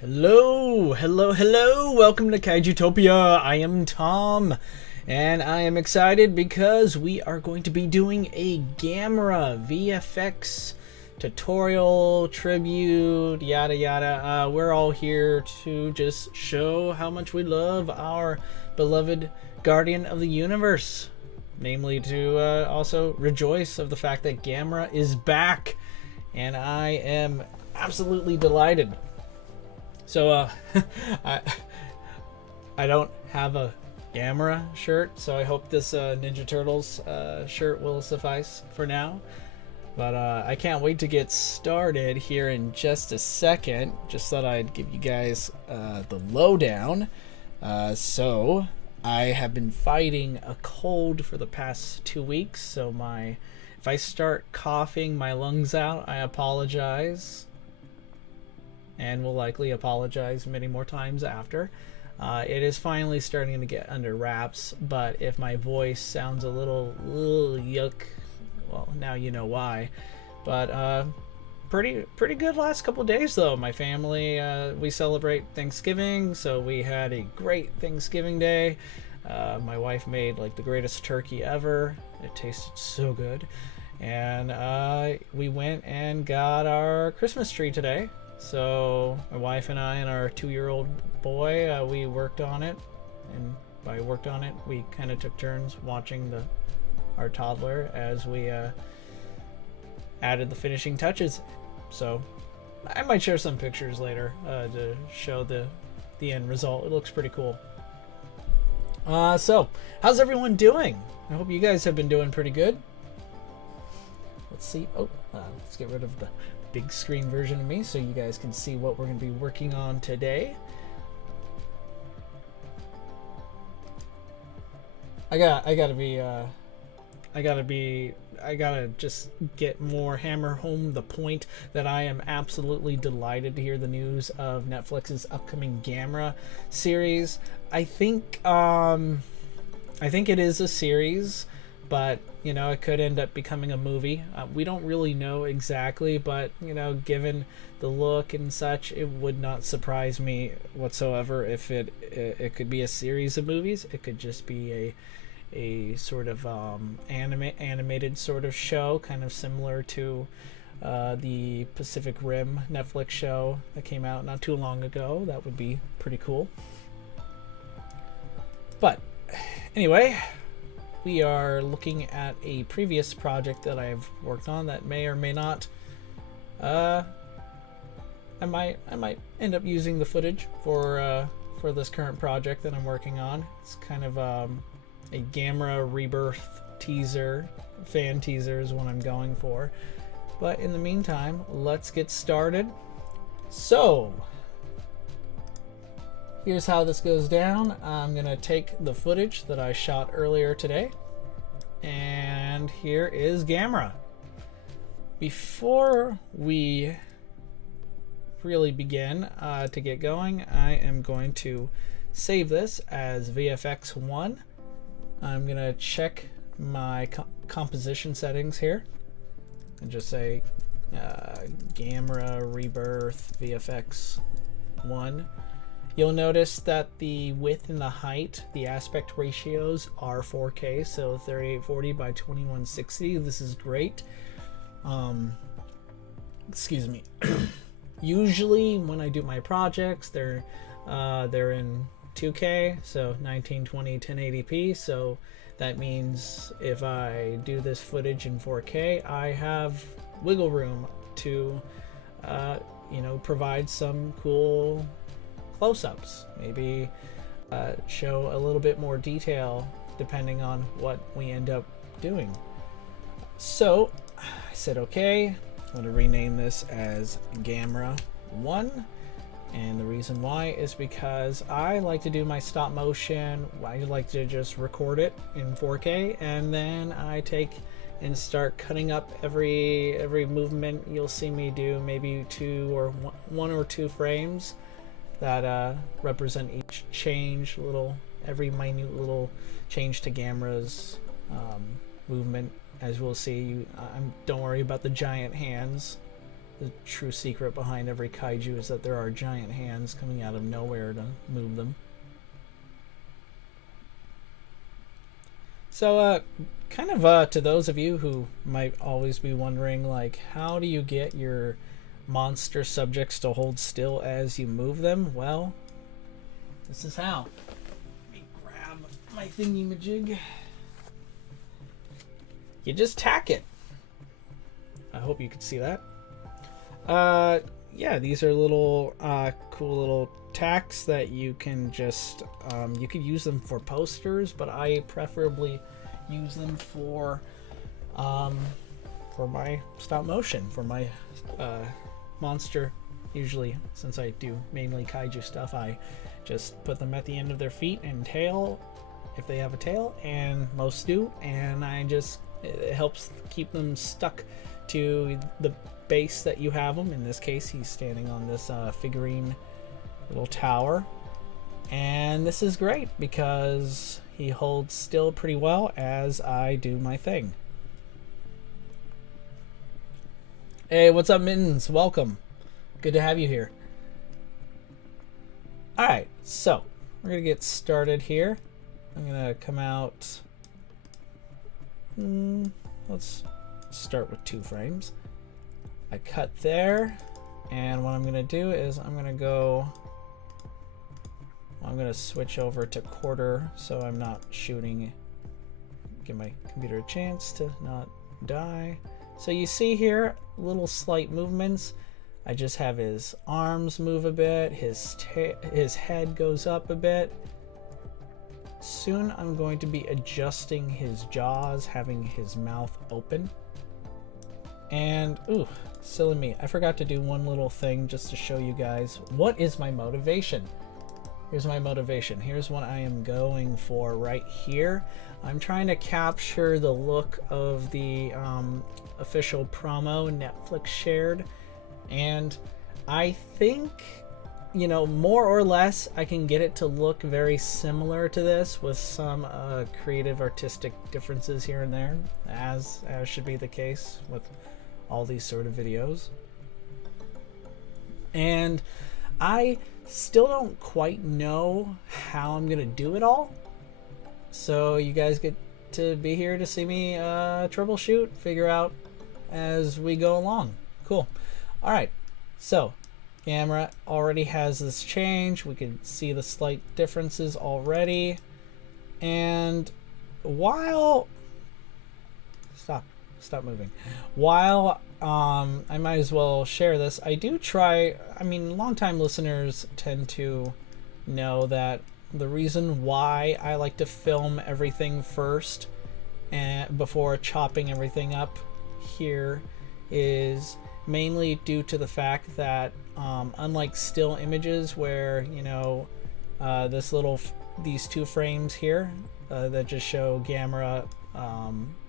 Hello, hello, hello. Welcome to Kaijutopia. I am Tom, and I am excited because we are going to be doing a Gamera VFX tutorial, tribute, yada yada. We're all here to just show how much we love our beloved Guardian of the Universe. Namely to also rejoice of the fact that Gamera is back, and I am absolutely delighted. So I don't have a Gamera shirt, so I hope this Ninja Turtles shirt will suffice for now. But I can't wait to get started here in just a second. Just thought I'd give you guys the lowdown. So I have been fighting a cold for the past 2 weeks, so if I start coughing my lungs out, I apologize. And will likely apologize many more times after. It is finally starting to get under wraps, but if my voice sounds a little yuck, well, now you know why. But pretty good last couple days though. My family, we celebrate Thanksgiving, so we had a great Thanksgiving day. My wife made like the greatest turkey ever. It tasted so good. And we went and got our Christmas tree today. So my wife and I and our 2-year-old boy, we worked on it, and by worked on it, we kind of took turns watching our toddler as we added the finishing touches. So I might share some pictures later to show the end result. It looks pretty cool. So how's everyone doing? I hope you guys have been doing pretty good. Let's see. Let's get rid of the big screen version of me so you guys can see what we're going to be working on today. I gotta just get more hammer home the point that I am absolutely delighted to hear the news of Netflix's upcoming Gamera series. I think it is a series, but you know, it could end up becoming a movie. We don't really know exactly, but you know, given the look and such, it would not surprise me whatsoever if it could be a series of movies. It could just be a sort of animated sort of show, kind of similar to the Pacific Rim Netflix show that came out not too long ago. That would be pretty cool. But anyway, we are looking at a previous project that I've worked on that may or may not I might end up using the footage for this current project that I'm working on. It's kind of a Gamera Rebirth teaser, fan teaser is what I'm going for. But in the meantime, let's get started. So here's how this goes down. I'm gonna take the footage that I shot earlier today, and here is Gamera. Before we really begin to get going, I am going to save this as VFX1. I'm gonna check my composition settings here and just say Gamera Rebirth VFX1. You'll notice that the width and the height, the aspect ratios are 4K, so 3840 by 2160. This is great. Excuse me. Usually when I do my projects, they're in 2K, so 1920 1080p. So that means if I do this footage in 4K, I have wiggle room to you know, provide some cool close-ups, maybe show a little bit more detail depending on what we end up doing. So I said okay, I'm going to rename this as Gamera 1, and the reason why is because I like to do my stop motion. I like to just record it in 4K, and then I take and start cutting up every movement. You'll see me do maybe one or two frames that represent each change, every minute little change to Gamera's movement. As we'll see, don't worry about the giant hands. the true secret behind every kaiju is that there are giant hands coming out of nowhere to move them. So, kind of to those of you who might always be wondering, like, how do you get your monster subjects to hold still as you move them? Well, this is how. Let me grab my thingy-majig. You just tack it. I hope you can see that. Yeah, these are little cool little tacks that you can just you could use them for posters, but I preferably use them for my stop motion, for my monster. Usually, since I do mainly kaiju stuff, I just put them at the end of their feet and tail, if they have a tail, and most do, and it helps keep them stuck to the base that you have them. In this case, he's standing on this figurine little tower, and this is great because he holds still pretty well as I do my thing. Hey, what's up, Mittens? Welcome. Good to have you here. Alright, so we're gonna get started here. I'm gonna come out. Let's start with 2 frames. I cut there, and what I'm gonna do is I'm gonna switch over to quarter so I'm not shooting. Give my computer a chance to not die. So you see here little slight movements. I just have his arms move a bit, his head goes up a bit. Soon I'm going to be adjusting his jaws, having his mouth open. And, ooh, silly me. I forgot to do one little thing just to show you guys what is my motivation. Here's my motivation. Here's what I am going for right here. I'm trying to capture the look of the official promo Netflix shared. And I think, you know, more or less I can get it to look very similar to this with some creative artistic differences here and there, as should be the case with all these sort of videos. And I still don't quite know how I'm gonna do it all, so you guys get to be here to see me troubleshoot, figure out as we go along. Cool. All right, so Gamera already has this change. We can see the slight differences already. And while stop moving. While I might as well share this. I do try. I mean, longtime listeners tend to know that the reason why I like to film everything first and before chopping everything up here is mainly due to the fact that unlike still images where, you know, these 2 frames here that just show Gamera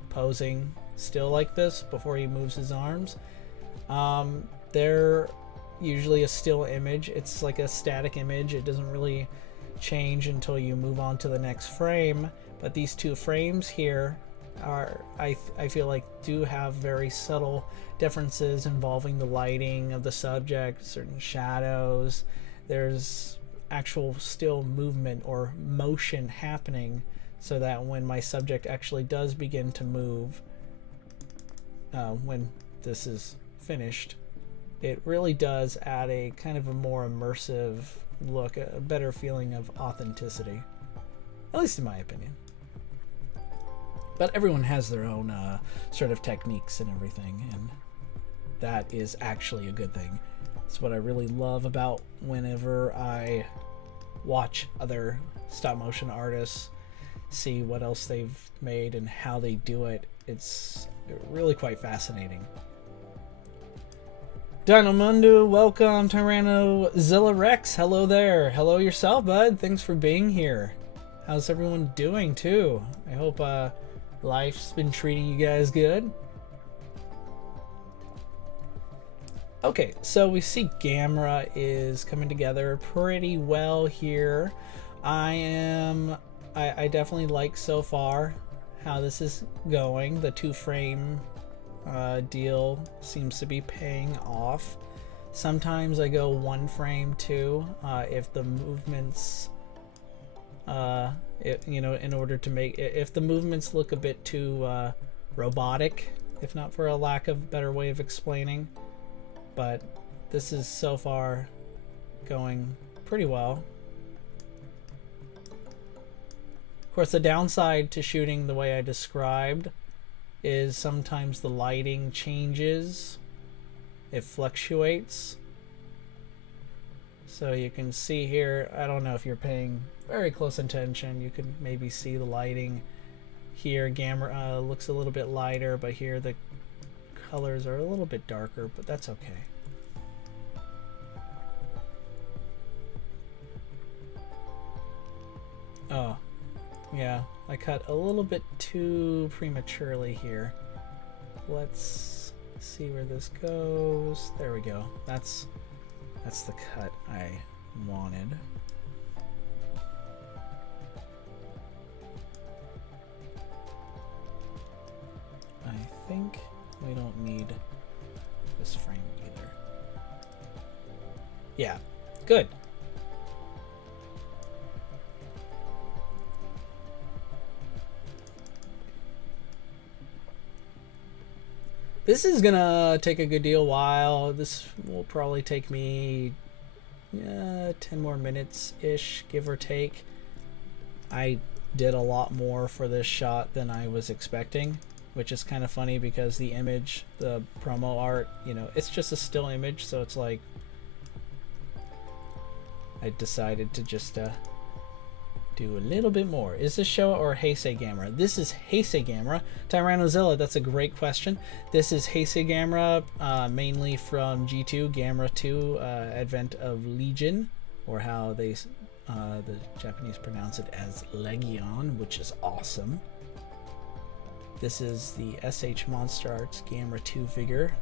posing still like this before he moves his arms, they're usually a still image. It's like a static image. It doesn't really change until you move on to the next frame. But these 2 frames here are, I feel like, do have very subtle differences involving the lighting of the subject, certain shadows. There's actual still movement or motion happening, so that when my subject actually does begin to move, when this is finished, it really does add a kind of a more immersive look, a better feeling of authenticity, at least in my opinion. But everyone has their own sort of techniques and everything, and that is actually a good thing. It's what I really love about whenever I watch other stop motion artists, see what else they've made and how they do it. It's really quite fascinating. Dinomundo, welcome. Tyranno Rex, hello there. Hello yourself, bud. Thanks for being here. How's everyone doing too? I hope life's been treating you guys good. Okay, so we see Gamera is coming together pretty well here. I definitely like so far how this is going. The 2 frame deal seems to be paying off. Sometimes I go 1 frame too, if the movements, you know, in order to make, if the movements look a bit too robotic, if not for a lack of better way of explaining. But this is so far going pretty well. Of course, the downside to shooting the way I described is sometimes the lighting changes. It fluctuates. So you can see here, I don't know if you're paying very close attention, you can maybe see the lighting here. Gamera looks a little bit lighter, but here the colors are a little bit darker, but that's okay. Oh, yeah, I cut a little bit too prematurely here. Let's see where this goes. There we go. That's the cut I wanted. I think we don't need this frame either. Yeah, good. This is gonna take a good deal while. This will probably take me 10 more minutes-ish, give or take. I did a lot more for this shot than I was expecting, which is kind of funny because the image, the promo art, you know, it's just a still image, so it's like I decided to just do a little bit more. Is this Showa or Heisei Gamera? This is Heisei Gamera. Tyrannoζilla, that's a great question. This is Heisei Gamera, mainly from G2, Gamera 2, Advent of Legion, or how they the Japanese pronounce it as Legion, which is awesome. This is the SH Monster Arts Gamera 2 figure.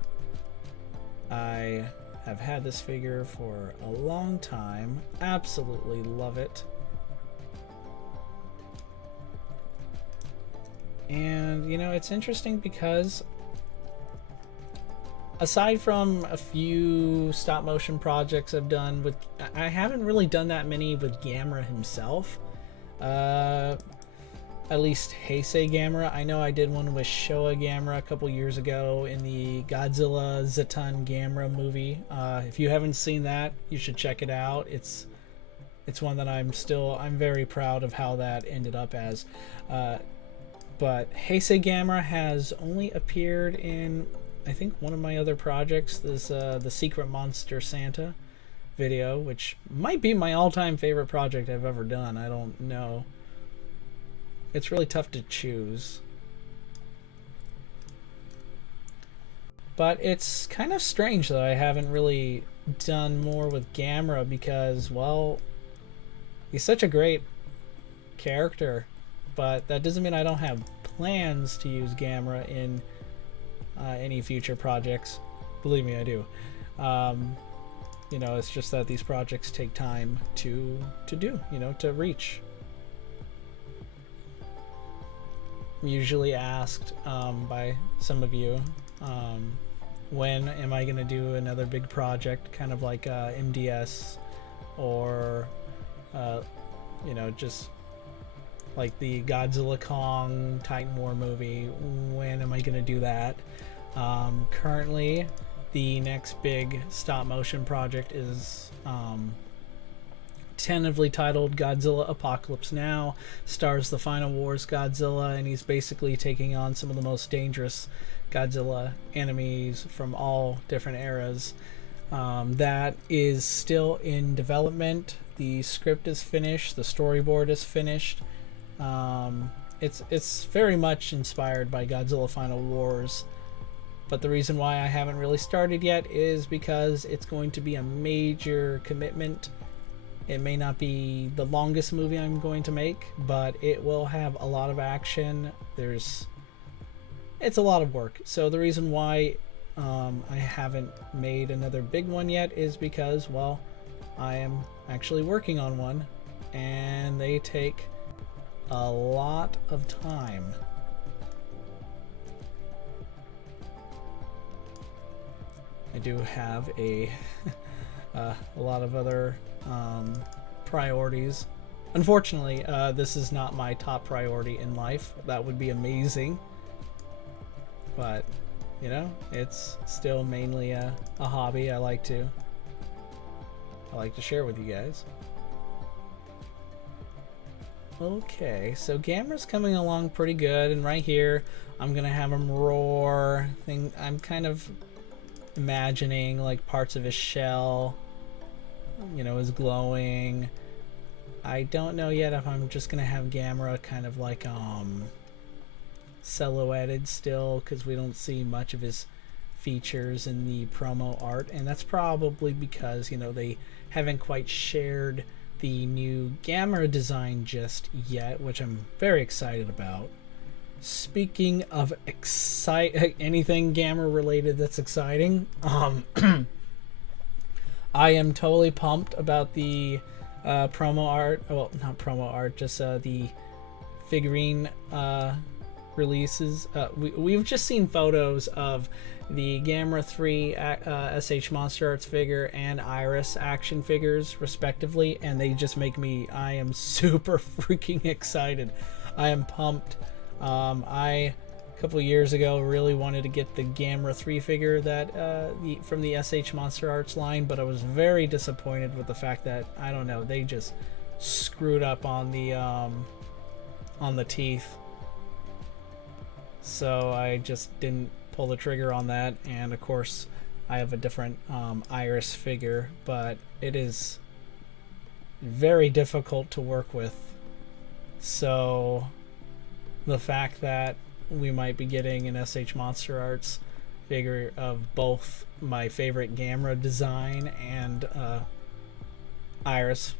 I have had this figure for a long time. Absolutely love it. And, you know, it's interesting because aside from a few stop motion projects I've done with, I haven't really done that many with Gamera himself. At least Heisei Gamera. I know I did one with Showa Gamera a couple years ago in the Godzilla Zeton Gamera movie. If you haven't seen that, you should check it out. It's one that I'm very proud of how that ended up as. But Heisei Gamera has only appeared in, I think, one of my other projects, this the Secret Monster Santa video, which might be my all-time favorite project I've ever done. I don't know. It's really tough to choose. But it's kind of strange that I haven't really done more with Gamera because, well, he's such a great character. But that doesn't mean I don't have plans to use Gamera in any future projects. Believe me, I do. You know, it's just that these projects take time to do, you know, to reach. I'm usually asked by some of you, when am I going to do another big project, kind of like MDS or, you know, just like the Godzilla Kong Titan War movie. When am I going to do that? Currently, the next big stop motion project is tentatively titled Godzilla Apocalypse Now. Stars the Final Wars Godzilla, and he's basically taking on some of the most dangerous Godzilla enemies from all different eras. That is still in development. The script is finished, the storyboard is finished. It's very much inspired by Godzilla Final Wars, but the reason why I haven't really started yet is because it's going to be a major commitment. It may not be the longest movie I'm going to make, but it will have a lot of action. It's a lot of work. So the reason why I haven't made another big one yet is because, well, I am actually working on one, and they take a lot of time. I do have a a lot of other priorities. Unfortunately, this is not my top priority in life. That would be amazing, but you know, it's still mainly a hobby I like to share with you guys. Okay, so Gamera's coming along pretty good, and right here I'm gonna have him roar. I'm kind of imagining like parts of his shell, you know, is glowing. I don't know yet if I'm just gonna have Gamera kind of like silhouetted still, because we don't see much of his features in the promo art, and that's probably because, you know, they haven't quite shared the new Gamera design just yet, which I'm very excited about. Speaking of anything Gamera related that's exciting, I am totally pumped about the promo art. Well, not promo art, just the figurine releases. We've just seen photos of the Gamera 3 SH Monster Arts figure and Iris action figures respectively, and they just make me, I am super freaking excited. I am pumped. I a couple years ago really wanted to get the Gamera 3 figure that from the SH Monster Arts line, but I was very disappointed with the fact that, I don't know, they just screwed up on the teeth. So I just didn't pull the trigger on that, and of course I have a different Iris figure, but it is very difficult to work with. So the fact that we might be getting an SH Monster Arts figure of both my favorite Gamera design and Iris,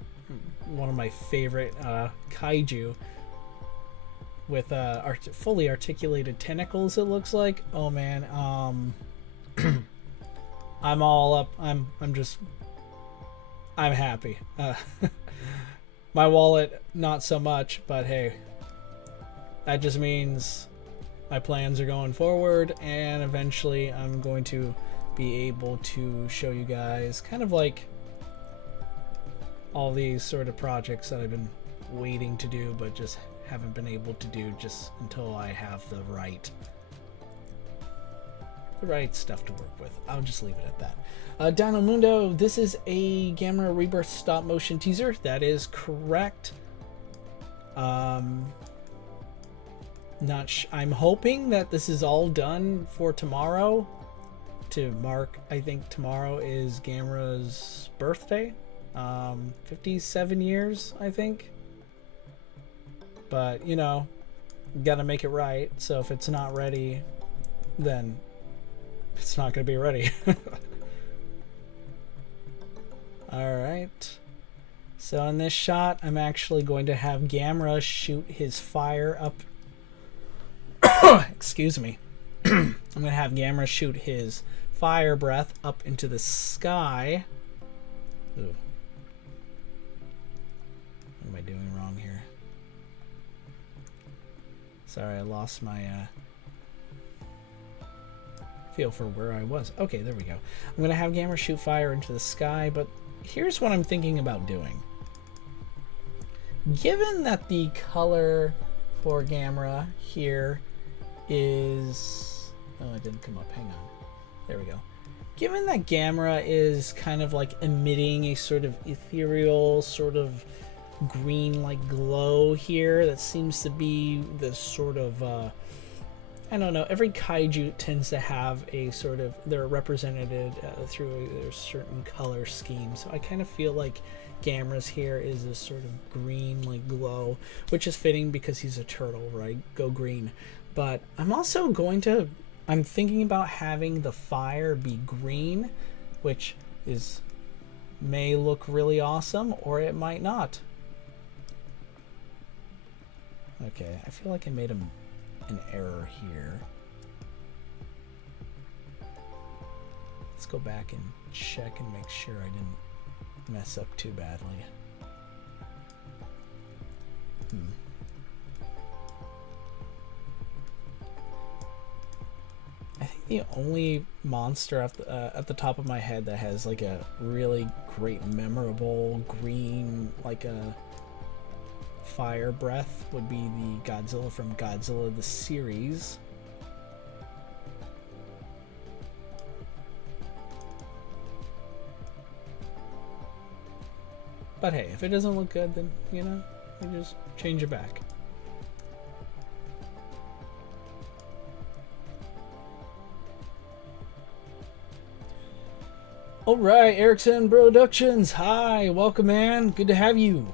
one of my favorite kaiju, with fully articulated tentacles, it looks like. Oh man, I'm all up. I'm happy. My wallet, not so much, but hey, that just means my plans are going forward, and eventually I'm going to be able to show you guys kind of like all these sort of projects that I've been waiting to do, but just haven't been able to do just until I have the right stuff to work with. I'll just leave it at that. Dino Mundo, this is a Gamera Rebirth stop motion teaser. That is correct. I'm hoping that this is all done for tomorrow to mark, I think tomorrow is Gamera's birthday. 57 years, I think. But, you know, gotta make it right. So if it's not ready, then it's not gonna be ready. Alright. So in this shot, I'm actually going to have Gamera shoot his fire up. Excuse me. I'm gonna have Gamera shoot his fire breath up into the sky. Ooh. What am I doing wrong here? Sorry, I lost my feel for where I was. Okay, there we go. I'm going to have Gamera shoot fire into the sky, but here's what I'm thinking about doing. Given that the color for Gamera here is... Oh, it didn't come up. Hang on. There we go. Given that Gamera is kind of like emitting a sort of ethereal, sort of green like glow here, that seems to be the sort of I don't know, every kaiju tends to have a sort of, they're represented through their certain color scheme, so I kind of feel like Gamera's here is this sort of green like glow, which is fitting because he's a turtle, right? Go green. But I'm also I'm thinking about having the fire be green, which may look really awesome, or it might not. Okay, I feel like I made an error here. Let's go back and check and make sure I didn't mess up too badly. I think the only monster at the top of my head that has like a really great, memorable green, like a fire breath would be the Godzilla from Godzilla the series. But hey, if it doesn't look good, then, you know, you just change it back. Alright, Erickson Productions, hi, welcome man, good to have you.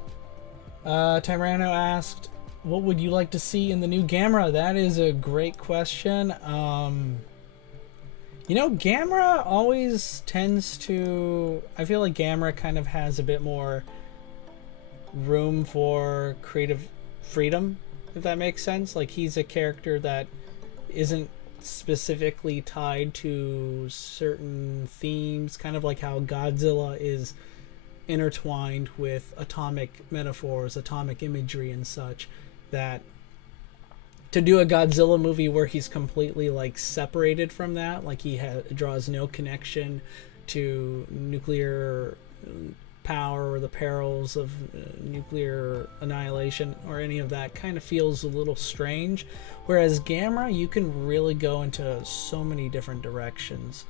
Tyrano asked, what would you like to see in the new Gamera? That is a great question. You know, Gamera always tends to... I feel like Gamera kind of has a bit more room for creative freedom, if that makes sense. Like, he's a character that isn't specifically tied to certain themes, kind of like how Godzilla is intertwined with atomic metaphors, atomic imagery and such, that to do a Godzilla movie where he's completely like separated from that, like he draws no connection to nuclear power or the perils of nuclear annihilation or any of that, kind of feels a little strange. Whereas Gamera, you can really go into so many different directions.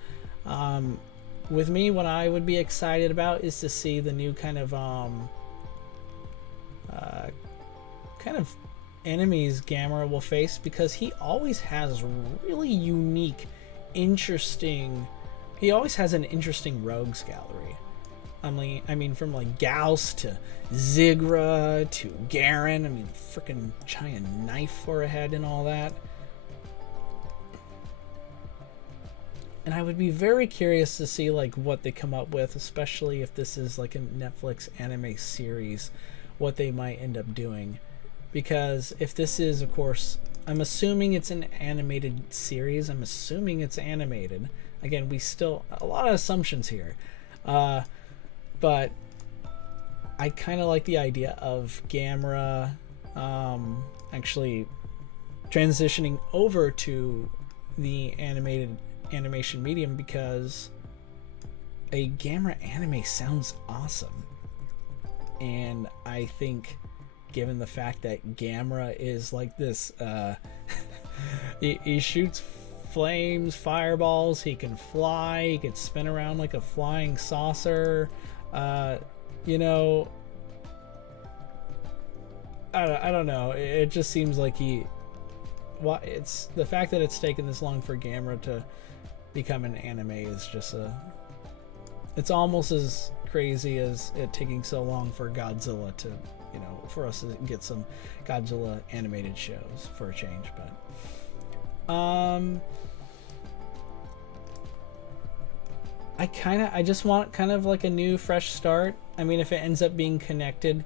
With me, what I would be excited about is to see the new kind of enemies Gamera will face, because he always has really unique, interesting... He always has an interesting rogues gallery. I mean, from like Gauss to Zigra to Garen. I mean, freaking giant knife for a head and all that. And I would be very curious to see like what they come up with, especially if this is like a Netflix anime series, what they might end up doing. Because if this is, of course, I'm assuming it's an animated series. I'm assuming it's animated. Again, a lot of assumptions here. But I kind of like the idea of Gamera actually transitioning over to the animation medium, because a Gamera anime sounds awesome. And I think, given the fact that Gamera is like this, he shoots flames, fireballs, he can fly, he can spin around like a flying saucer, you know, I don't know, it just seems like it's the fact that it's taken this long for Gamera to become an anime is just it's almost as crazy as it taking so long for Godzilla to, you know, for us to get some Godzilla animated shows for a change. But I just want kind of like a new fresh start. I mean, if it ends up being connected,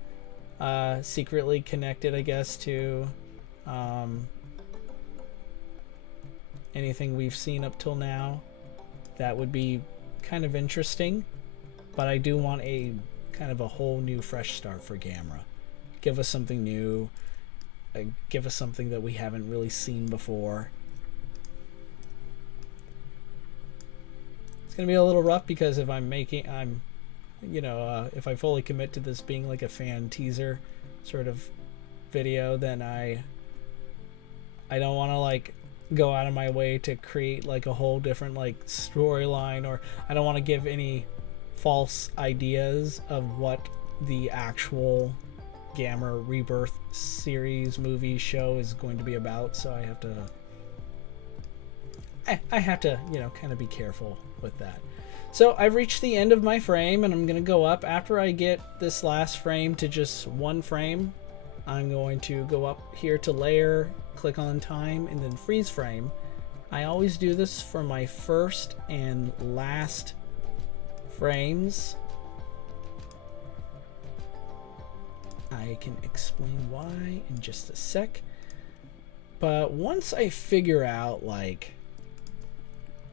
secretly connected, I guess, to anything we've seen up till now, that would be kind of interesting. But I do want a kind of a whole new fresh start for Gamera. Give us something new, give us something that we haven't really seen before. It's gonna be a little rough, because if if I fully commit to this being like a fan teaser sort of video, then I don't want to like go out of my way to create like a whole different like storyline, or I don't want to give any false ideas of what the actual Gamera Rebirth series, movie, show is going to be about. So I have to, you know, kind of be careful with that. So I've reached the end of my frame, and I'm going to go up. After I get this last frame to just one frame, I'm going to go up here to layer, click on time, and then freeze frame. I always do this for my first and last frames. I can explain why in just a sec. But once I figure out like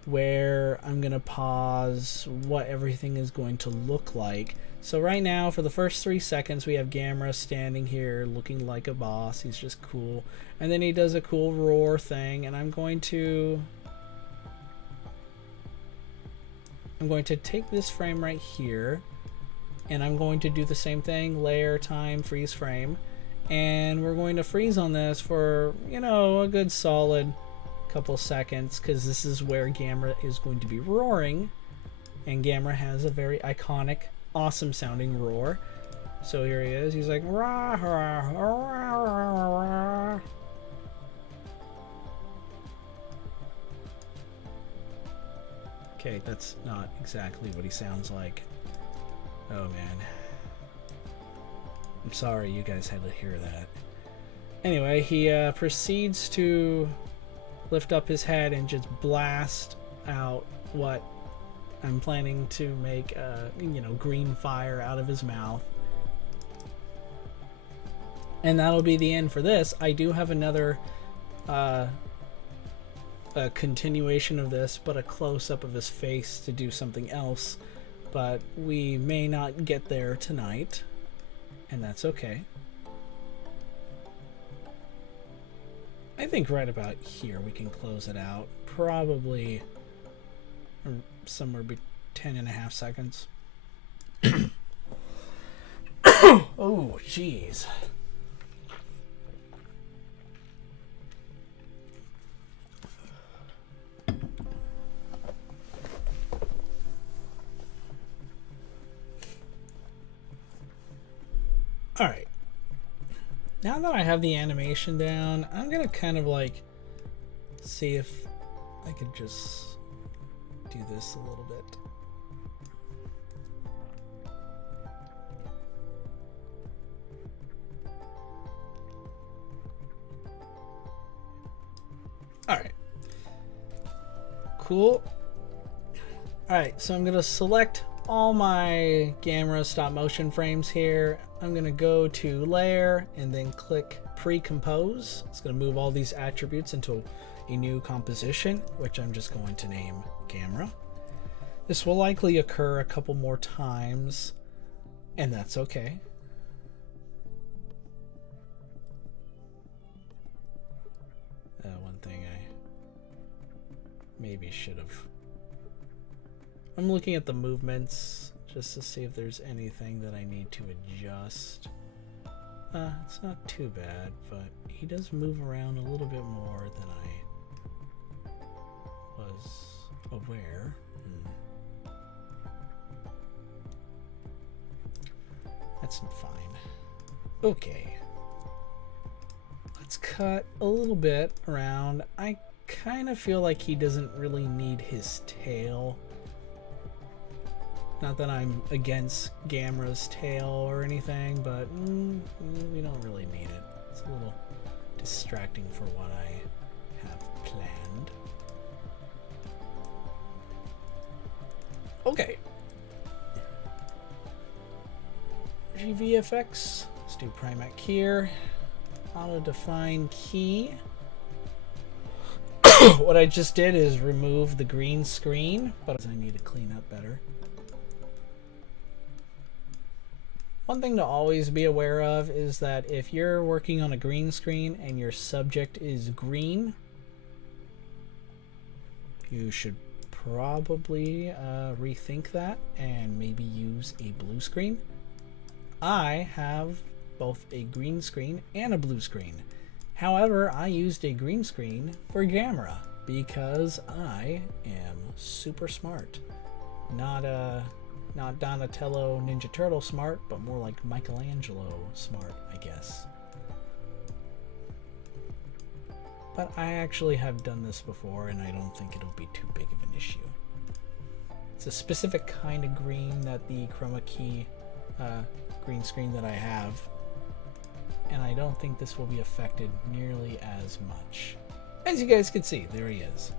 where I'm gonna pause, what everything is going to look like. So right now, for the first 3 seconds, we have Gamera standing here looking like a boss. He's just cool. And then he does a cool roar thing, and I'm going to I'm going to take this frame right here, and I'm going to do the same thing, layer, time, freeze frame, and we're going to freeze on this for, you know, a good solid couple seconds, because this is where Gamera is going to be roaring, and Gamera has a very iconic, awesome sounding roar. So here he is, he's like, rah, rah, rah, rah, rah. Okay, that's not exactly what he sounds like. Oh man. I'm sorry you guys had to hear that. Anyway, he proceeds to lift up his head and just blast out what I'm planning to make, you know, green fire out of his mouth. And that'll be the end for this. I do have another a continuation of this, but a close-up of his face to do something else. But we may not get there tonight, and that's okay. I think right about here we can close it out. Probably somewhere between 10.5 seconds. Oh, jeez. Alright. Now that I have the animation down, I'm gonna kind of like see if I could just do this a little bit. Alright. Cool. Alright, so I'm gonna select all my Gamera stop motion frames here. I'm gonna go to layer and then click pre-compose. It's gonna move all these attributes into a new composition, which I'm just going to name Gamera. This will likely occur a couple more times, and that's okay. One thing I maybe should have. I'm looking at the movements just to see if there's anything that I need to adjust. It's not too bad, but he does move around a little bit more than I was aware. That's fine. Okay. Let's cut a little bit around. I kind of feel like he doesn't really need his tail. Not that I'm against Gamera's tail or anything, but we don't really need it. It's a little distracting for what I have planned. Okay. VFX. Let's do Primac here. Auto define key. What I just did is remove the green screen, but I need to clean up better. One thing to always be aware of is that if you're working on a green screen and your subject is green, you should probably rethink that and maybe use a blue screen. I have both a green screen and a blue screen. However, I used a green screen for Gamera because I am super smart. Not Donatello Ninja Turtle smart, but more like Michelangelo smart, I guess. But I actually have done this before, and I don't think it'll be too big of an issue. It's a specific kind of green that the chroma key green screen that I have, and I don't think this will be affected nearly as much. As you guys can see, there he is.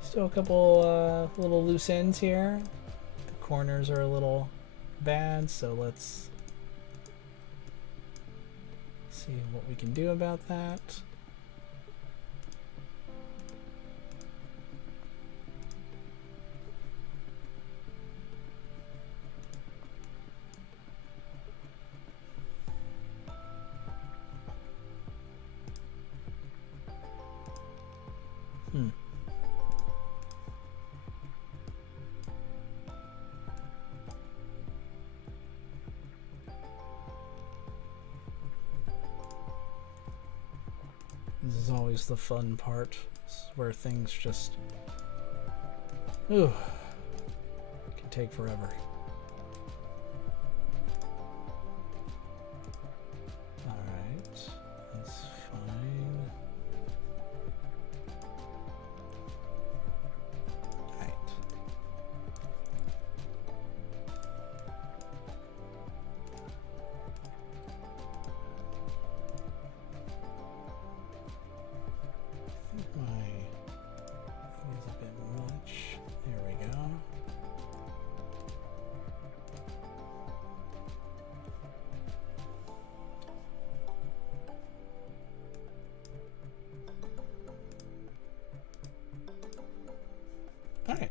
Still a couple little loose ends here. The corners are a little bad, so let's see what we can do about that. This is always the fun part. This is where things just can take forever. Alright, that's fine. Alright. I think my thing is a bit much. There we go. All right.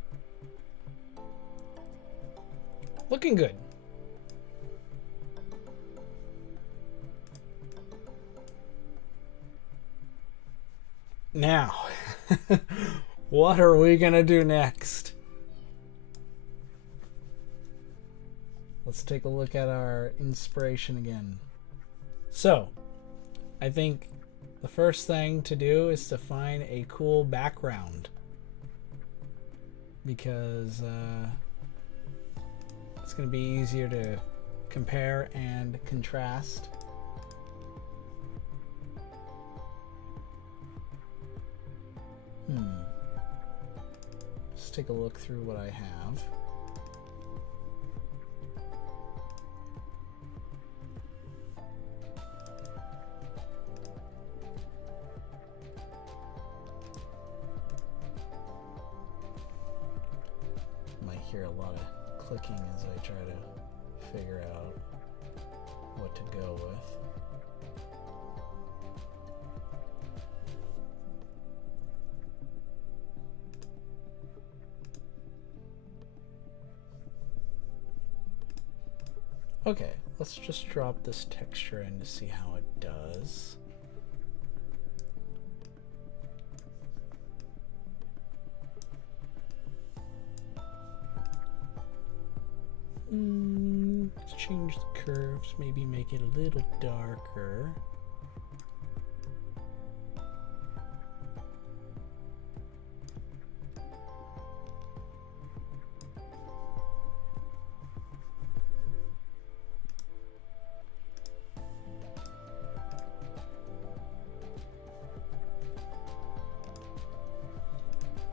Looking good. Now, what are we gonna do next? Let's take a look at our inspiration again. So, I think the first thing to do is to find a cool background, because it's going to be easier to compare and contrast. Let's take a look through what I have. Might hear a lot of clicking as I try to figure out what to go with. Okay, let's just drop this texture in to see how it does. Let's change the curves, maybe make it a little darker.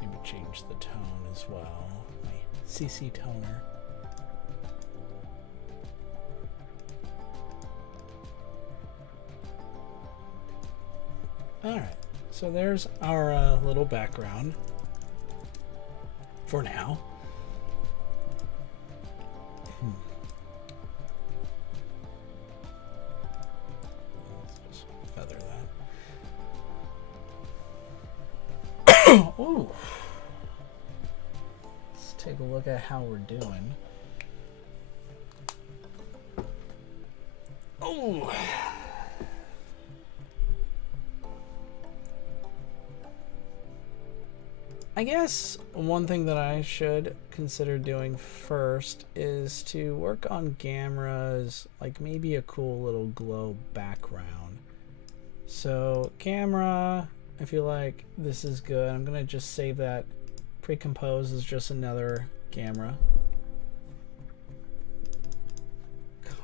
Maybe change the tone as well, my CC toner. Alright, so there's our little background for now. Let's just feather that. Ooh. Let's take a look at how we're doing. Oh. I guess one thing that I should consider doing first is to work on Gamera's, like maybe a cool little glow background. So Gamera, I feel like this is good. I'm gonna just save that. Pre-compose is just another Gamera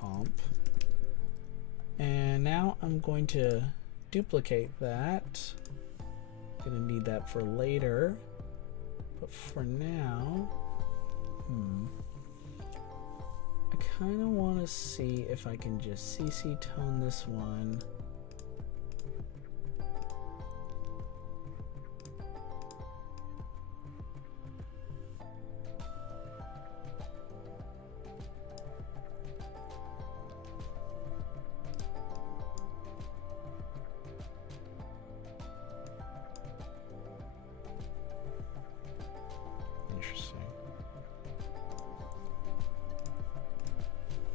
comp. And now I'm going to duplicate that. Gonna need that for later. But for now, I kind of want to see if I can just CC tone this one.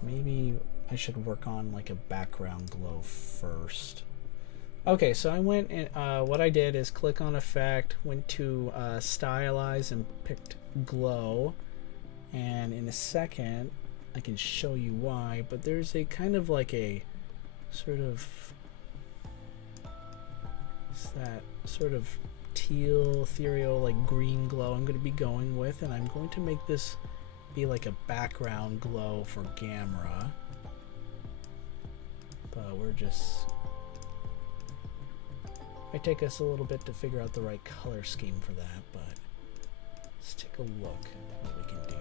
Maybe I should work on like a background glow first. Okay, so I went and what I did is click on effect, went to stylize and picked glow, and in a second I can show you why, but there's a kind of like a sort of It's that sort of teal, ethereal, like green glow I'm going to be going with, and I'm going to make this be like a background glow for Gamera. But we're just... might take us a little bit to figure out the right color scheme for that, but let's take a look at what we can do.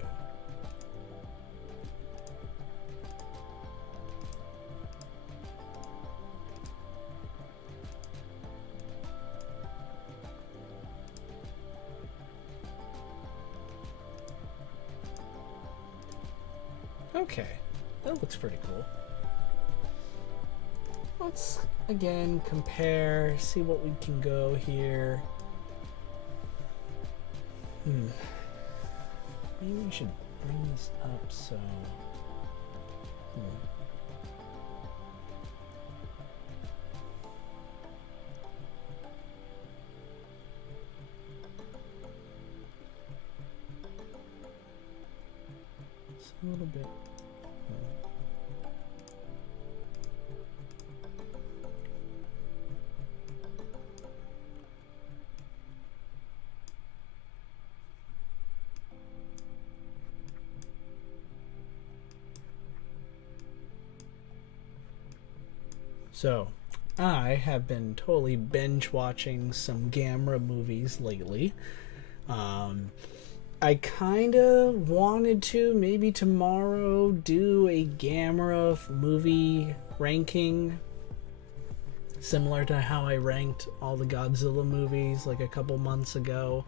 Okay, that looks pretty cool. Let's again compare, see what we can go here. Maybe we should bring this up so... It's a little bit... So, I have been totally binge watching some Gamera movies lately. I kind of wanted to, maybe tomorrow, do a Gamera movie ranking, similar to how I ranked all the Godzilla movies like a couple months ago.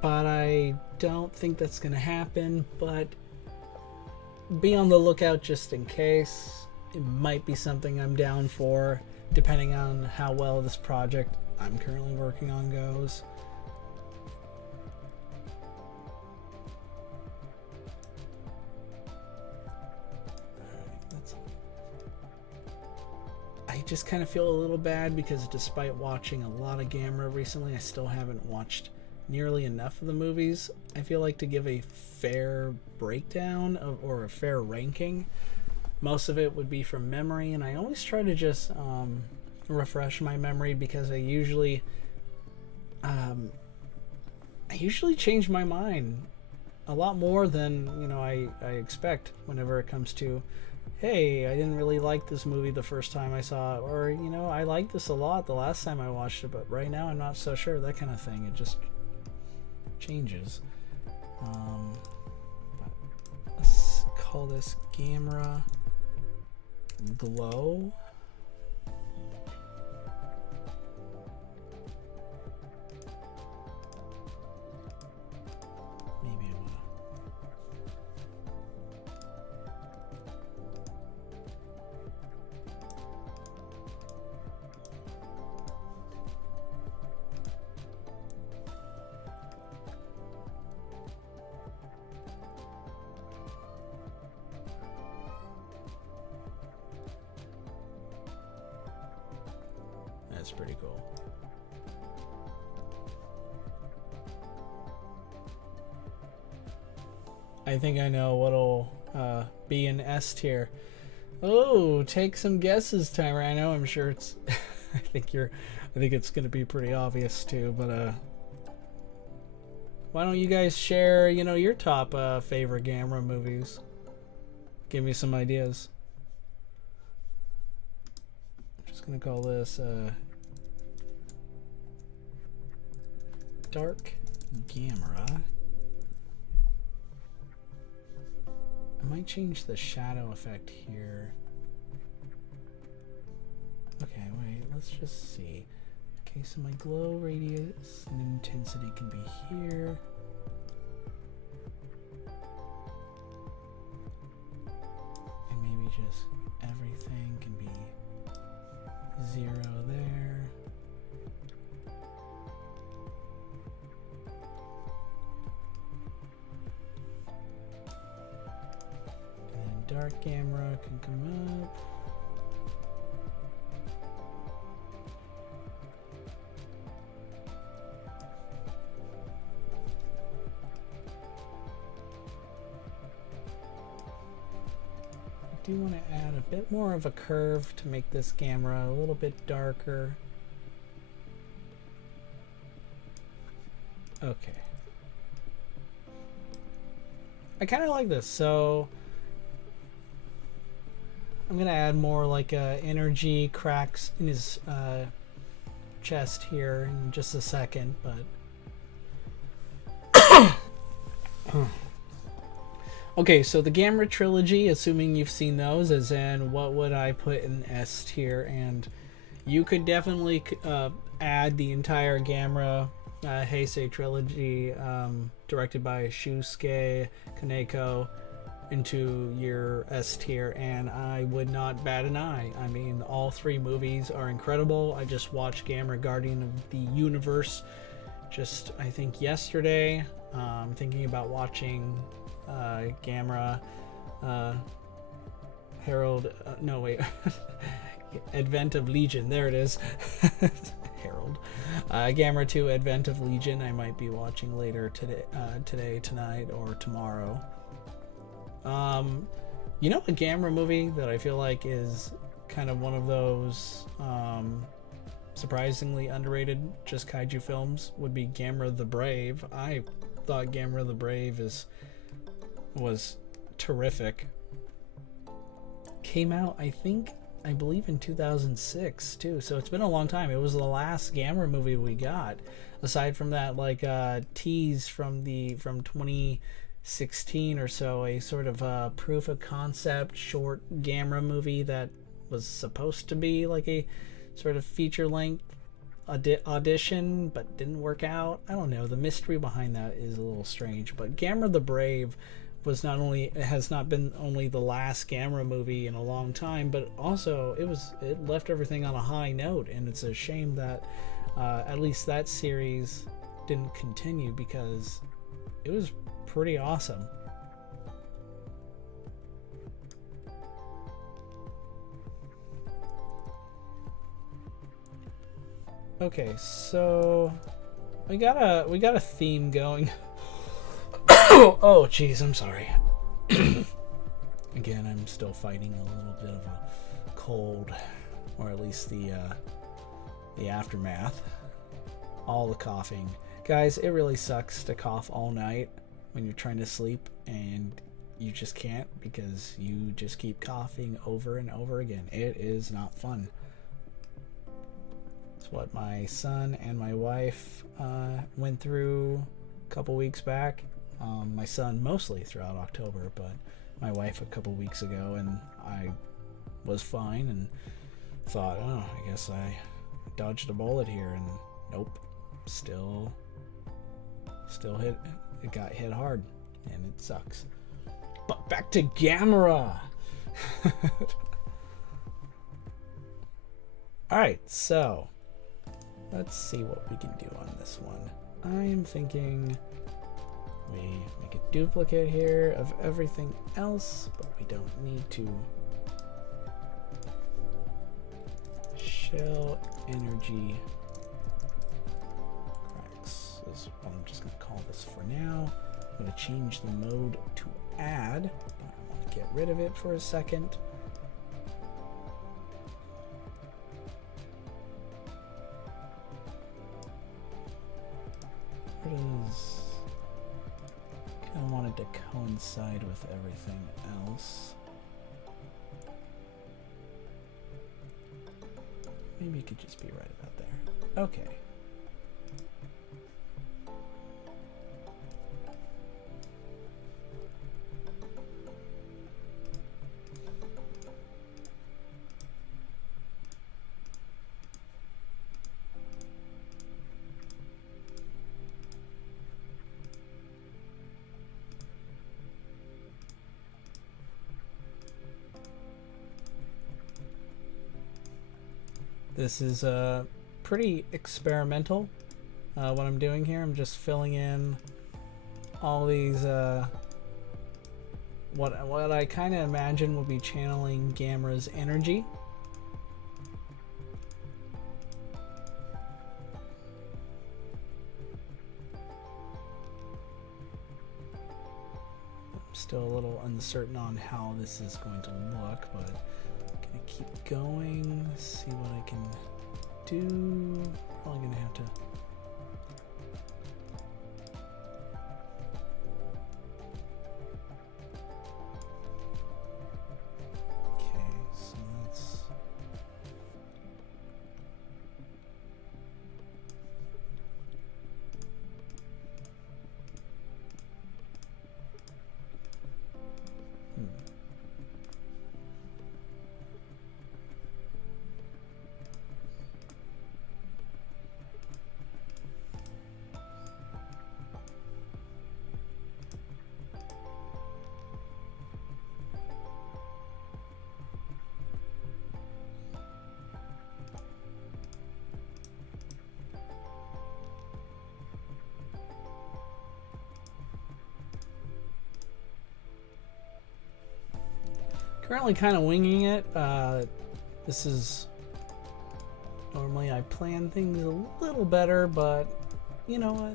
But I don't think that's going to happen, but be on the lookout just in case. It might be something I'm down for, depending on how well this project I'm currently working on goes. I just kind of feel a little bad because despite watching a lot of Gamera recently, I still haven't watched nearly enough of the movies. I feel like to give a fair breakdown of, or a fair ranking, most of it would be from memory, and I always try to just refresh my memory because I usually change my mind a lot more than I expect whenever it comes to, hey, I didn't really like this movie the first time I saw it, or I liked this a lot the last time I watched it, but right now I'm not so sure, that kind of thing. It just changes. But let's call this Gamera Glow. Maybe I wanna... That's pretty cool. I think I know what'll be in S tier. Oh, take some guesses, Timer. I know, I'm sure it's I think it's gonna be pretty obvious too, but why don't you guys share, your top favorite Gamera movies? Give me some ideas. I'm just gonna call this Dark Gamera. I might change the shadow effect here. Okay, wait, let's just see. Okay, so my glow radius and intensity can be here. And maybe just everything can be 0 there. Dark Gamera can come up. I do want to add a bit more of a curve to make this Gamera a little bit darker. Okay. I kind of like this, so I'm gonna add more like energy cracks in his chest here in just a second, but okay, so the Gamera trilogy, assuming you've seen those, as in what would I put in S tier, and you could definitely add the entire Gamera Heisei trilogy, directed by Shusuke Kaneko, into your S tier, and I would not bat an eye. I mean, all three movies are incredible. I just watched Gamera Guardian of the Universe just, I think, yesterday. I'm thinking about watching Gamera Herald, no wait, Advent of Legion, there it is. Herald. Gamera 2 Advent of Legion I might be watching later today, tonight, or tomorrow. You know, a Gamera movie that I feel like is kind of one of those surprisingly underrated just kaiju films would be Gamera the Brave. I thought Gamera the Brave was terrific. Came out, I believe in 2006 too, so it's been a long time. It was the last Gamera movie we got, aside from that like tease from 2016 or so, a sort of proof of concept short Gamera movie that was supposed to be like a sort of feature length audition but didn't work out. I don't know, the mystery behind that is a little strange. But Gamera the Brave has not been only the last Gamera movie in a long time, but also it left everything on a high note, and it's a shame that at least that series didn't continue, because it was pretty awesome. Okay, so we got a theme going. Oh jeez, I'm sorry. Again, I'm still fighting a little bit of a cold, or at least the aftermath. All the coughing. Guys, it really sucks to cough all night when you're trying to sleep and you just can't, because you just keep coughing over and over again. It is not fun. It's what my son and my wife went through a couple weeks back. My son mostly throughout October, but my wife a couple weeks ago, and I was fine and thought, oh, I guess I dodged a bullet here, and nope, still it got hit hard, and it sucks. But back to Gamera. Alright, so let's see what we can do on this one. I am thinking we make a duplicate here of everything else, but we don't need to. Shell energy cracks is what I'm just going to call this for now. I'm going to change the mode to add, but I want to get rid of it for a second. I wanted to coincide with everything else. Maybe it could just be right about there. Okay. This is pretty experimental, what I'm doing here. I'm just filling in all these, what I kind of imagine will be channeling Gamera's energy. I'm still a little uncertain on how this is going to look, but gonna keep going, see what I can do. Probably gonna have to Currently kind of winging it. This is... Normally I plan things a little better, but you know what?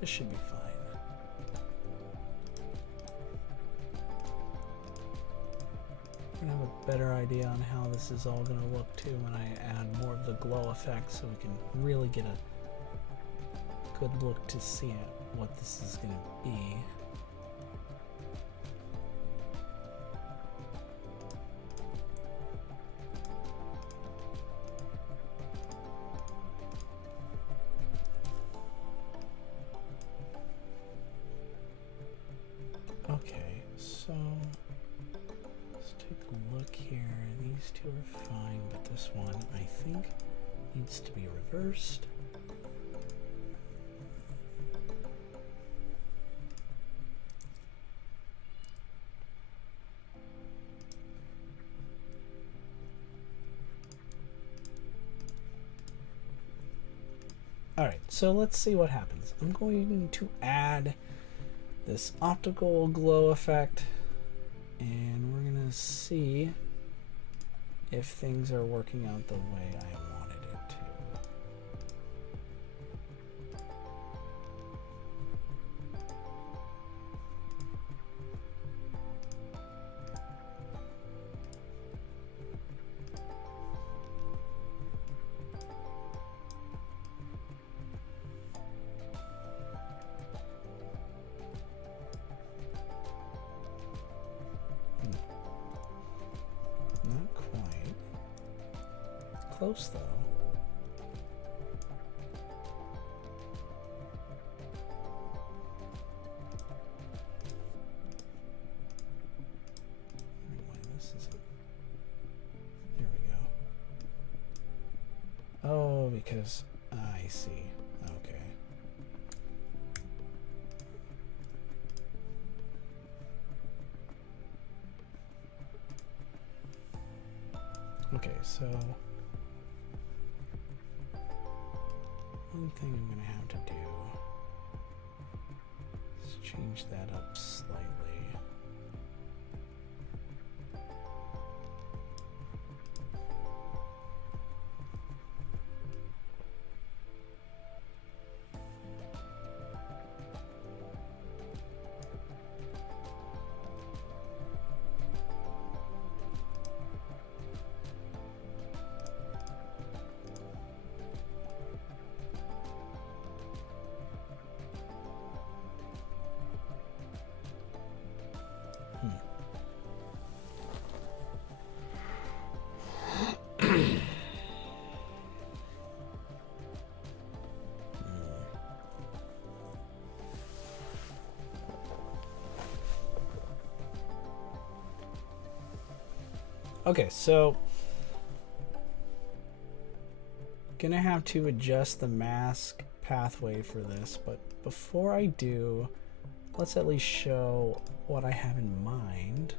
This should be fine. I'm gonna have a better idea on how this is all gonna look too when I add more of the glow effect, so we can really get a good look to see what this is gonna be. Okay, so let's take a look here. These two are fine, but this one I think needs to be reversed. Alright, so let's see what happens. I'm going to add this optical glow effect, and we're gonna see if things are working out the way I wanted it to. Not quite. Close though. Wait, this isn't. Here we go. Oh, because I see. Okay. Okay, so one thing I'm going to have to do is change that up slightly. Okay, so gonna have to adjust the mask pathway for this, but before I do, let's at least show what I have in mind.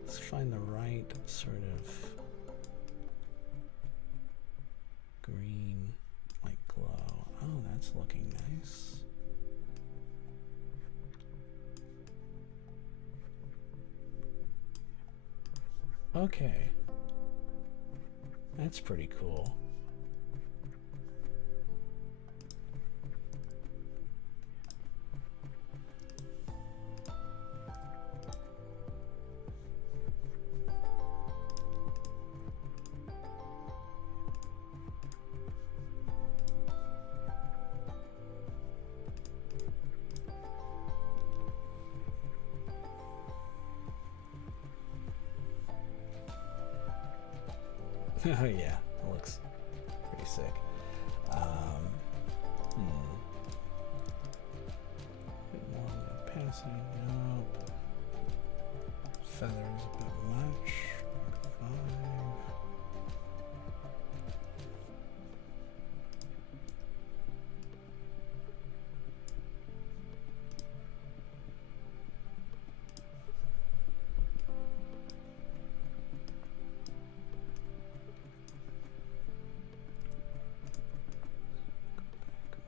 Let's find the right sort of green like glow. Oh, that's looking nice. Okay, that's pretty cool. Oh yeah, it looks pretty sick. Bit more opacity, nope. Feathers a bit much. 5.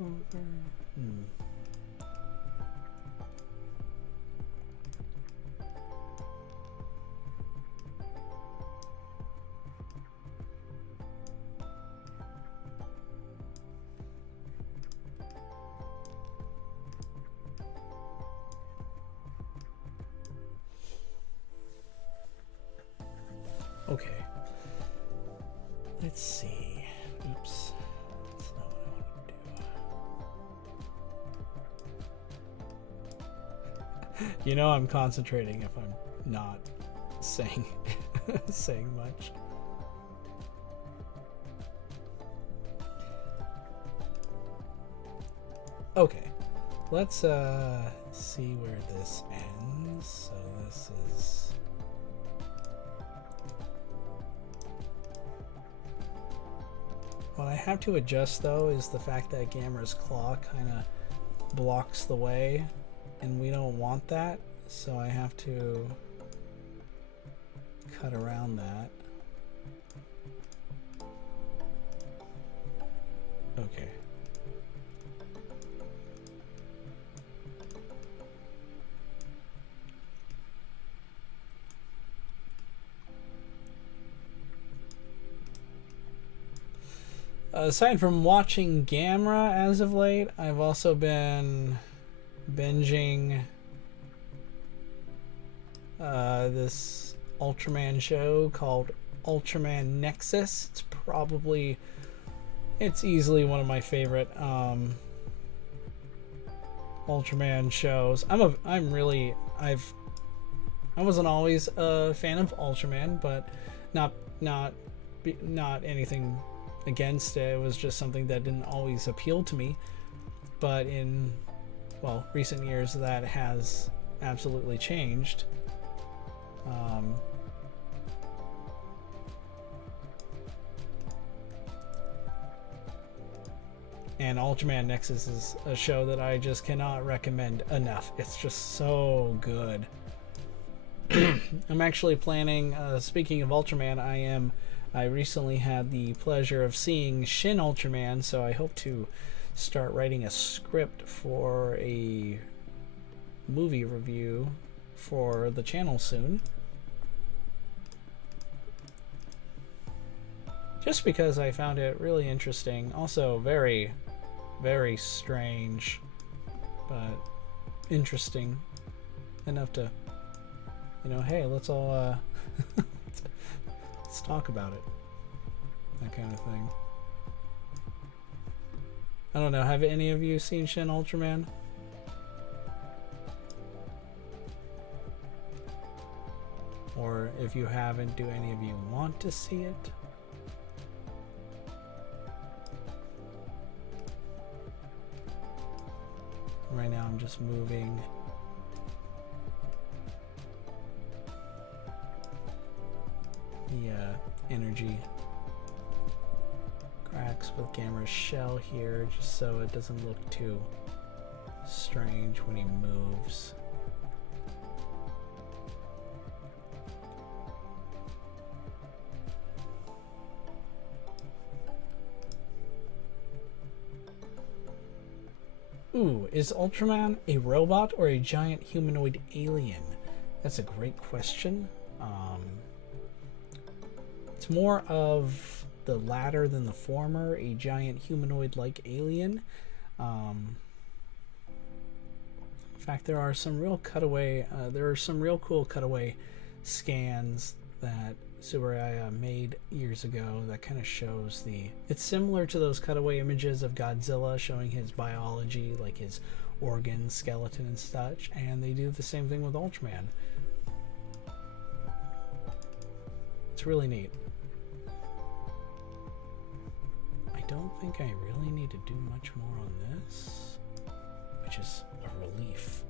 Over. Okay. Let's see. Oops. That's not what I want to do. You know I'm concentrating if I'm not saying saying much. Okay. Let's see where this ends. So this is what I have to adjust though is the fact that Gamera's claw kind of blocks the way, and we don't want that, so I have to cut around that. Okay. Aside from watching Gamera as of late, I've also been binging this Ultraman show called Ultraman Nexus. It's easily one of my favorite Ultraman shows. I wasn't always a fan of Ultraman, but not anything against it. It was just something that didn't always appeal to me, but in recent years that has absolutely changed. And Ultraman Nexus is a show that I just cannot recommend enough. It's just so good. I'm actually planning, speaking of Ultraman, I recently had the pleasure of seeing Shin Ultraman, so I hope to start writing a script for a movie review for the channel soon. Just because I found it really interesting. Also very, very strange, but interesting enough to, hey, let's all let's talk about it. That kind of thing. I don't know, have any of you seen Shin Ultraman? Or if you haven't, do any of you want to see it? Right now I'm just moving the energy cracks with Gamera's shell here, just so it doesn't look too strange when he moves. Ooh, is Ultraman a robot or a giant humanoid alien? That's a great question. It's more of the latter than the former, a giant humanoid-like alien. In fact, there are some real cool cutaway scans that Tsuburaya made years ago that kind of shows it's similar to those cutaway images of Godzilla showing his biology, like his organs, skeleton and such, and they do the same thing with Ultraman. It's really neat. I don't think I really need to do much more on this, which is a relief.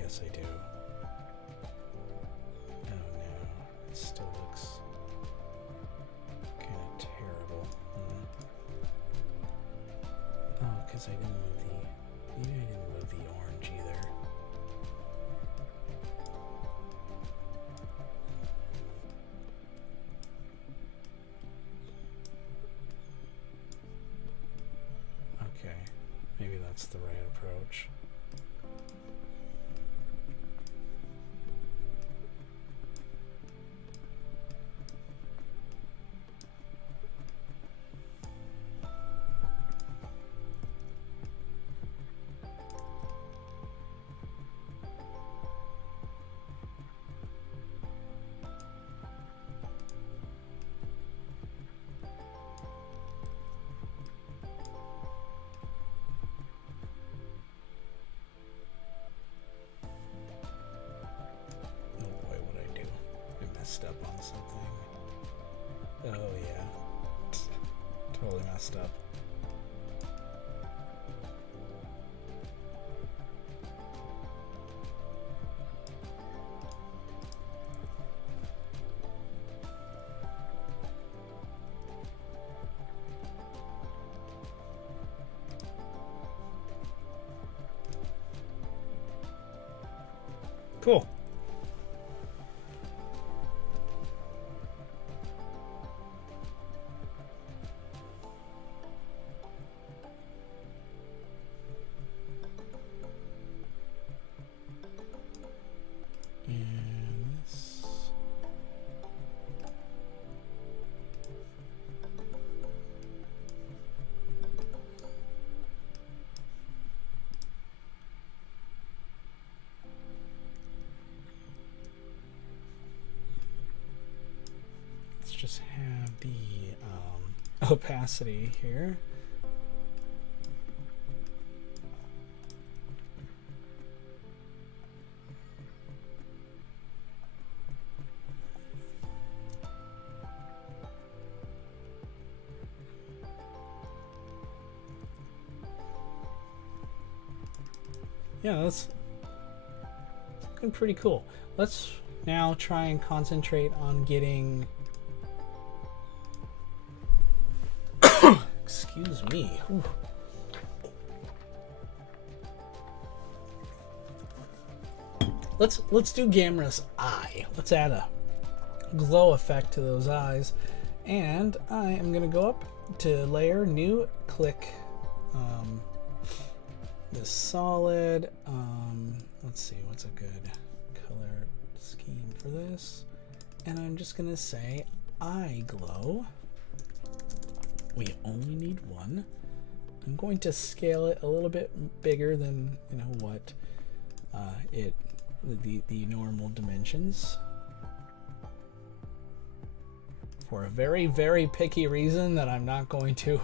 Yes, I do. Oh no, it still looks kind of terrible. Oh, because I didn't move maybe I didn't move the orange either. Okay, maybe that's the right approach. messed up. Cool. And this. Let's just have the opacity here. Yeah, that's looking pretty cool. Let's now try and concentrate on getting excuse me. Ooh. Let's do Gamera's eye. Let's add a glow effect to those eyes. And I am gonna go up to layer, new, click this solid. Let's see, what's a good color scheme for this? And I'm just gonna say eye glow. We only need one. I'm going to scale it a little bit bigger than what the normal dimensions, for a very, very picky reason that I'm not going to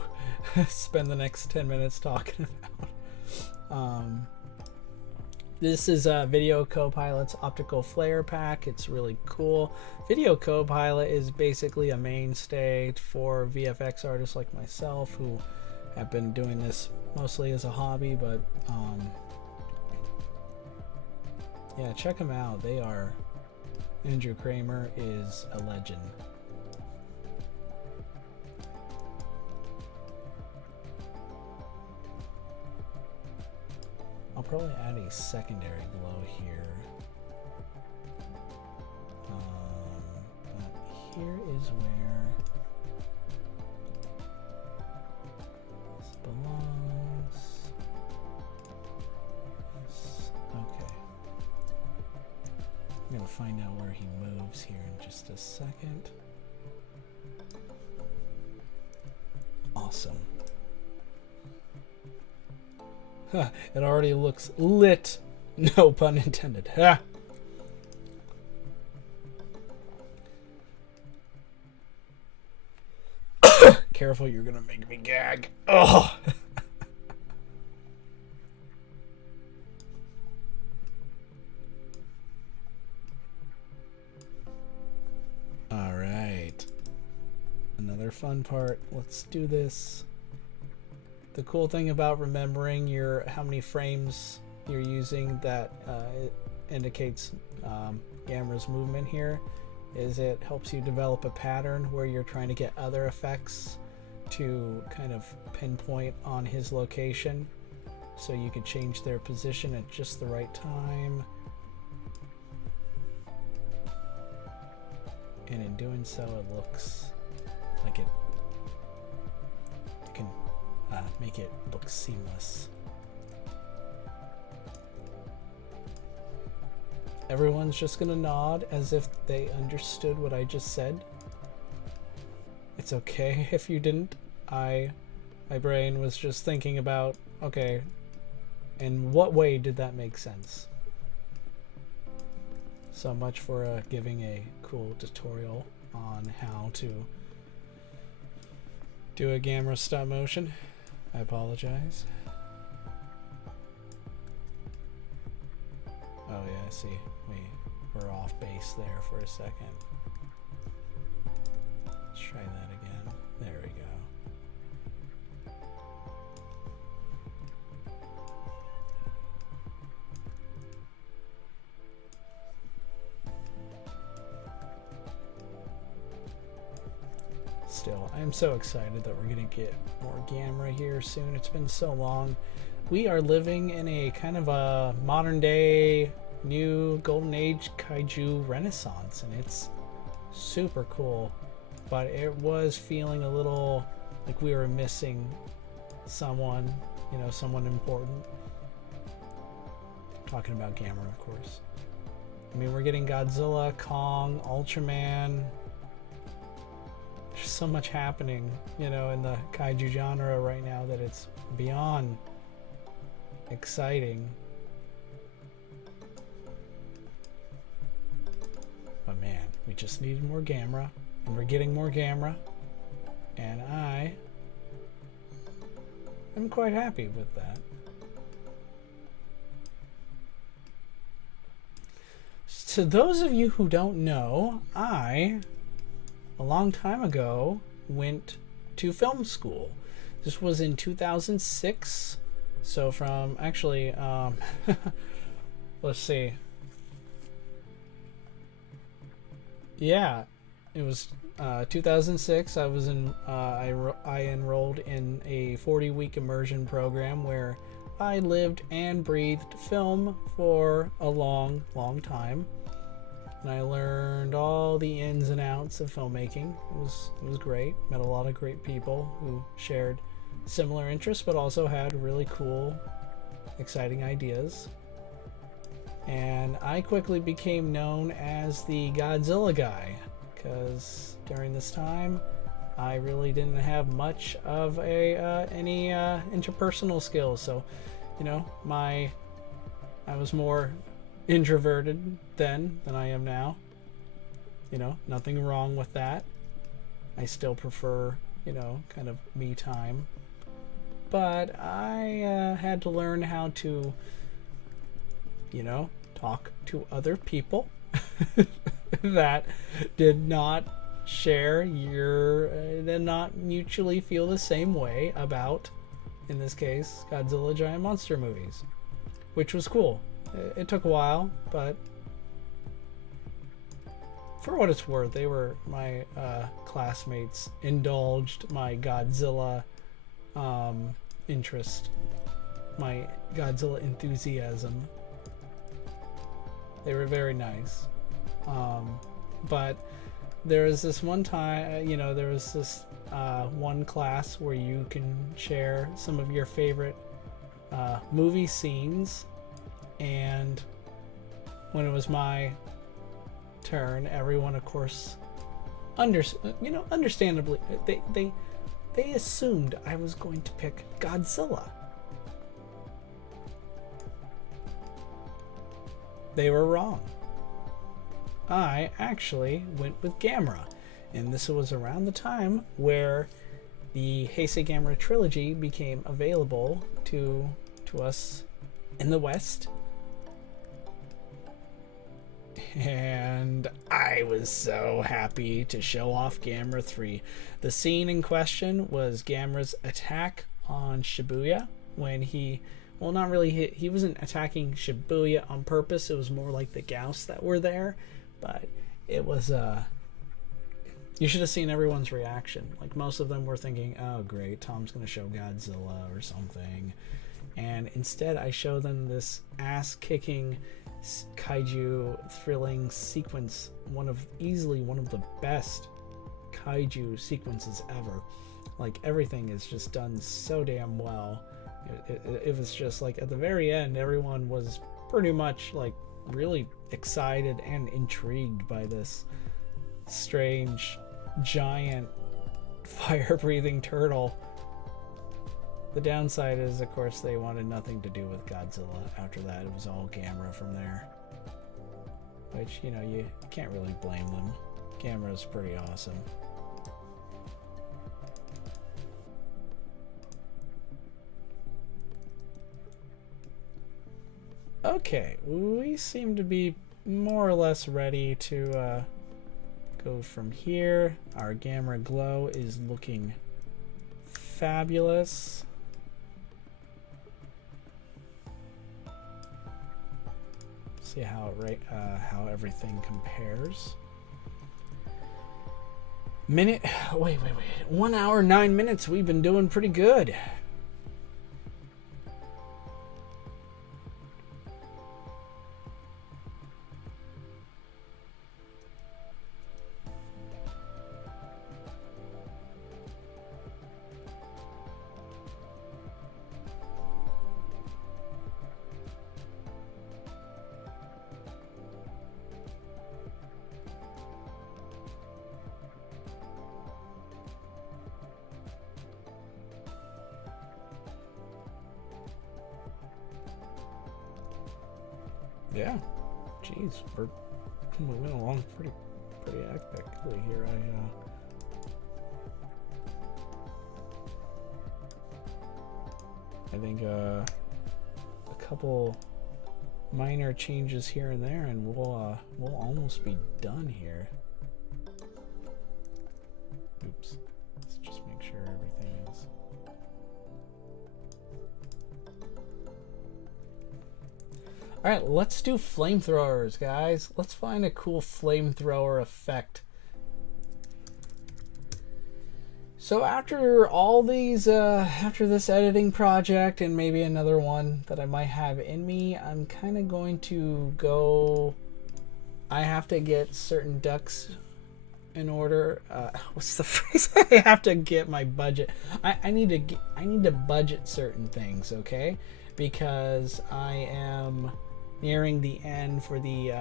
spend the next 10 minutes talking about. This is Video Copilot's optical flare pack. It's really cool. Video Copilot is basically a mainstay for VFX artists like myself who have been doing this mostly as a hobby, but yeah, check them out. They are, Andrew Kramer is a legend. I'll probably add a secondary glow here. But here is where this belongs. Okay. I'm gonna find out where he moves here in just a second. Awesome. It already looks lit. No pun intended. Ha! Careful, you're gonna make me gag. Oh! Alright. Another fun part. Let's do this. The cool thing about remembering how many frames you're using, that it indicates Gamera's movement here, is it helps you develop a pattern where you're trying to get other effects to kind of pinpoint on his location, so you could change their position at just the right time. And in doing so, it looks like you can make it look seamless. Everyone's just gonna nod as if they understood what I just said. It's okay if you didn't. My brain was just thinking about, okay, in what way did that make sense? So much for giving a cool tutorial on how to do a Gamera stop motion. I apologize. Oh yeah, I see. We're off base there for a second. Let's try that again. There we go. I'm so excited that we're gonna get more Gamera here soon. It's been so long. We are living in a kind of a modern day, new golden age kaiju renaissance, and it's super cool. But it was feeling a little like we were missing someone, you know, someone important. Talking about Gamera, of course. I mean, we're getting Godzilla, Kong, Ultraman. There's so much happening, you know, in the kaiju genre right now that it's beyond exciting. But man, we just needed more Gamera, and we're getting more Gamera, and I am quite happy with that. To those of you who don't know, I, a long time ago, went to film school. This was in 2006. So from, actually, let's see. Yeah, it was 2006. I was in, I enrolled in a 40-week immersion program where I lived and breathed film for a long, long time. And I learned all the ins and outs of filmmaking. It was great. Met a lot of great people who shared similar interests, but also had really cool, exciting ideas. And I quickly became known as the Godzilla guy, because during this time, I really didn't have much of any interpersonal skills. So, you know, I was more introverted then than I am now. You know, nothing wrong with that. I still prefer, you know, kind of me time. But I had to learn how to, you know, talk to other people that did not share did not mutually feel the same way about, in this case, Godzilla giant monster movies, which was cool. It took a while, but for what it's worth, they were my classmates, indulged my Godzilla interest, my Godzilla enthusiasm. They were very nice. But there was this one time, you know, there was this one class where you can share some of your favorite movie scenes. And when it was my turn, everyone, of course, understandably, they assumed I was going to pick Godzilla. They were wrong. I actually went with Gamera, and this was around the time where the Heisei Gamera trilogy became available to us in the West. And I was so happy to show off Gamera 3. The scene in question was Gamera's attack on Shibuya when he, well, not really, he wasn't attacking Shibuya on purpose. It was more like the Gauss that were there. But it was, you should have seen everyone's reaction. Like, most of them were thinking, oh, great, Tom's going to show Godzilla or something. And instead, I show them this ass-kicking kaiju thrilling sequence, easily one of the best kaiju sequences ever. Like, everything is just done so damn well. It was just like, at the very end, everyone was pretty much like really excited and intrigued by this strange giant fire-breathing turtle. The downside is, of course, they wanted nothing to do with Godzilla. After that, it was all Gamera from there. Which, you know, you can't really blame them. Gamera's pretty awesome. Okay, we seem to be more or less ready to go from here. Our Gamera glow is looking fabulous. See how everything compares. Minute. Wait. 1 hour, 9 minutes. We've been doing pretty good. Yeah, jeez, we're moving along pretty epically here. I think a couple minor changes here and there, and we'll almost be done here. Oops, let's just make sure everything is. All right, let's do flamethrowers, guys. Let's find a cool flamethrower effect. So after all these, after this editing project and maybe another one that I might have in me, I'm kind of going to go. I have to get certain ducks in order. What's the phrase? I have to get my budget. I need to budget certain things, okay? Because I am nearing the end for the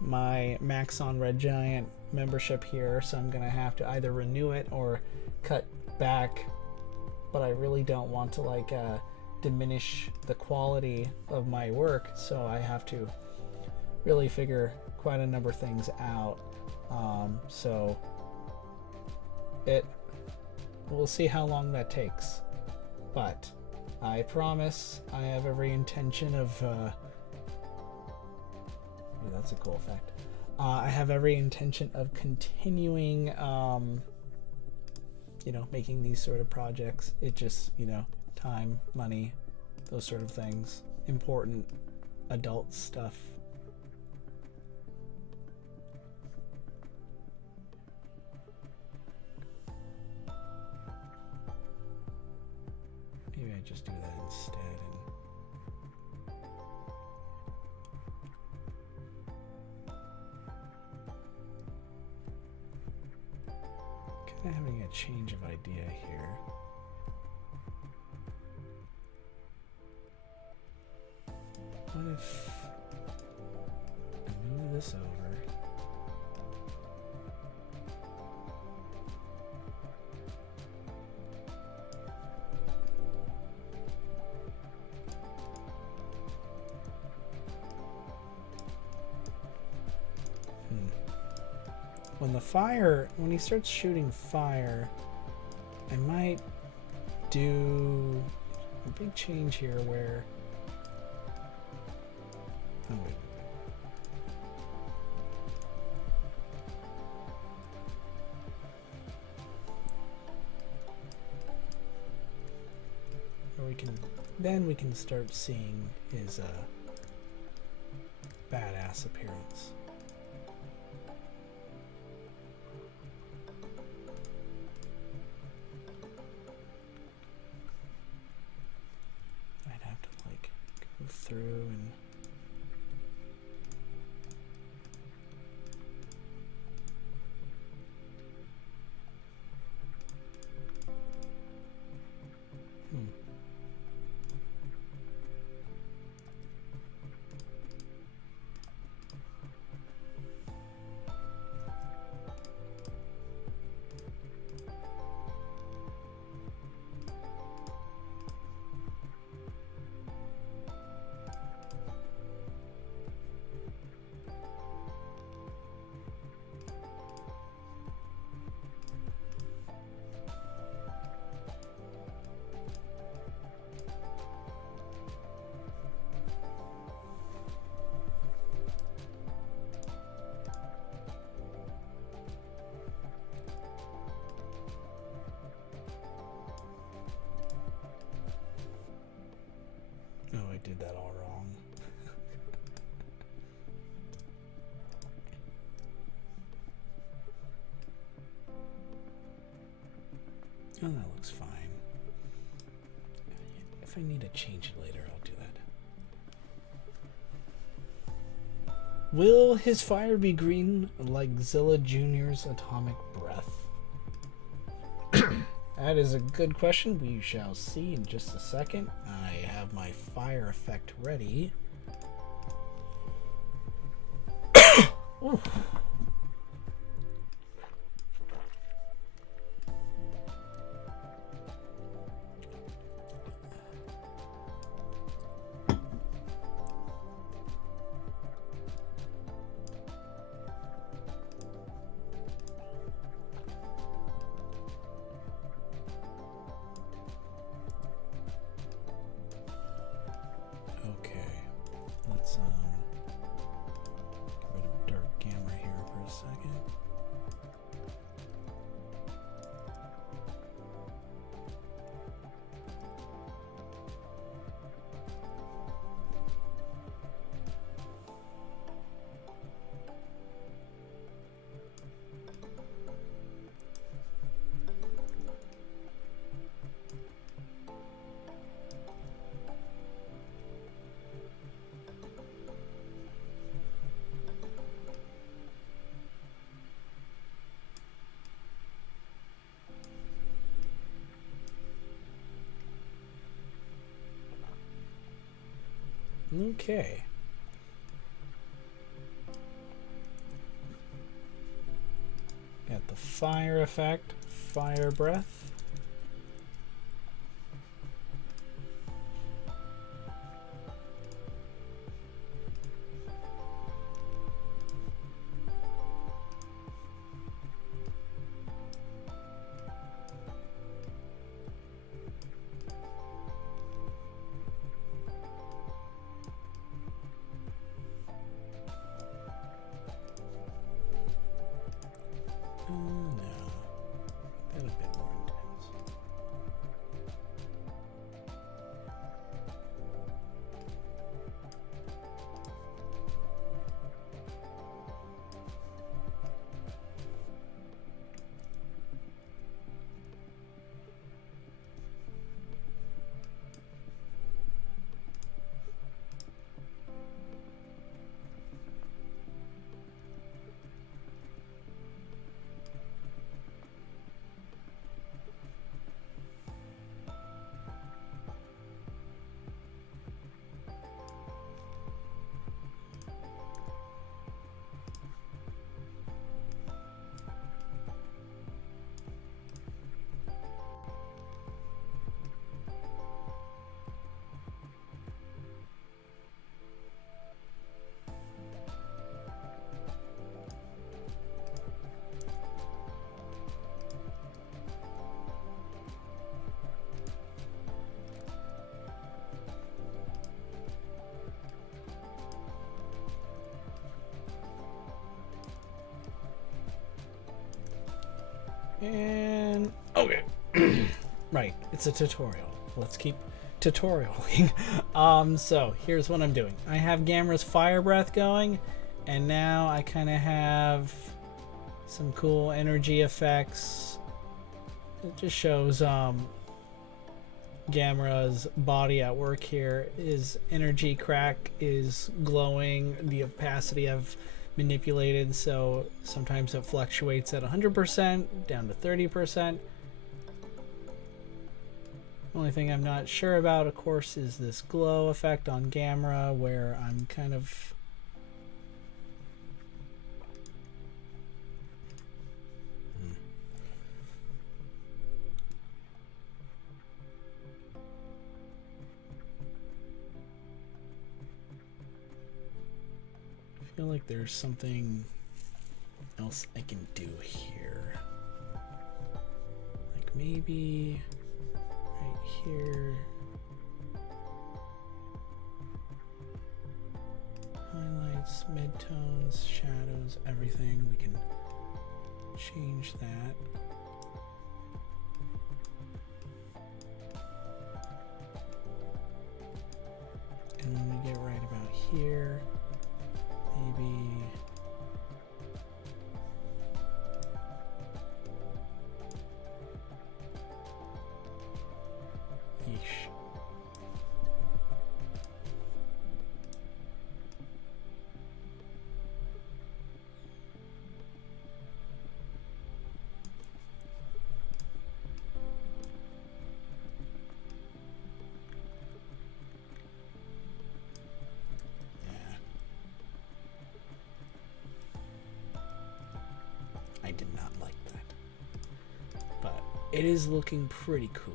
my Max on Red Giant membership here, so I'm gonna have to either renew it or cut back, but I really don't want to like diminish the quality of my work, so I have to really figure quite a number of things out. So we'll see how long that takes, but I promise I have every intention of ooh, that's a cool effect. I have every intention of continuing, you know, making these sort of projects. It just, you know, time, money, those sort of things, important adult stuff. Maybe I just do that instead. Having a change of idea here. What if I move this over? When he starts shooting fire, I might do a big change here where, oh wait. We can start seeing his badass appearance. Through and did that all wrong. Oh, that looks fine. If I need to change it later, I'll do that. Will his fire be green like Zilla Jr.'s atomic breath? That is a good question. We shall see in just a second. I have my fire effect ready. Ooh. Let's get rid of dark Gamera here for a second. Okay. Got the fire effect, fire breath. And okay. Right, it's a tutorial. Let's keep tutorialing. So here's what I'm doing. I have Gamera's fire breath going, and now I kind of have some cool energy effects. It just shows Gamera's body at work here. His energy crack is glowing. The opacity I've manipulated, so sometimes it fluctuates at 100% down to 30%. The only thing I'm not sure about, of course, is this glow effect on Gamera, where I'm kind of I feel like there's something else I can do here. Like maybe right here. Highlights, midtones, shadows, everything. We can change that. And when we get right about here, maybe it is looking pretty cool.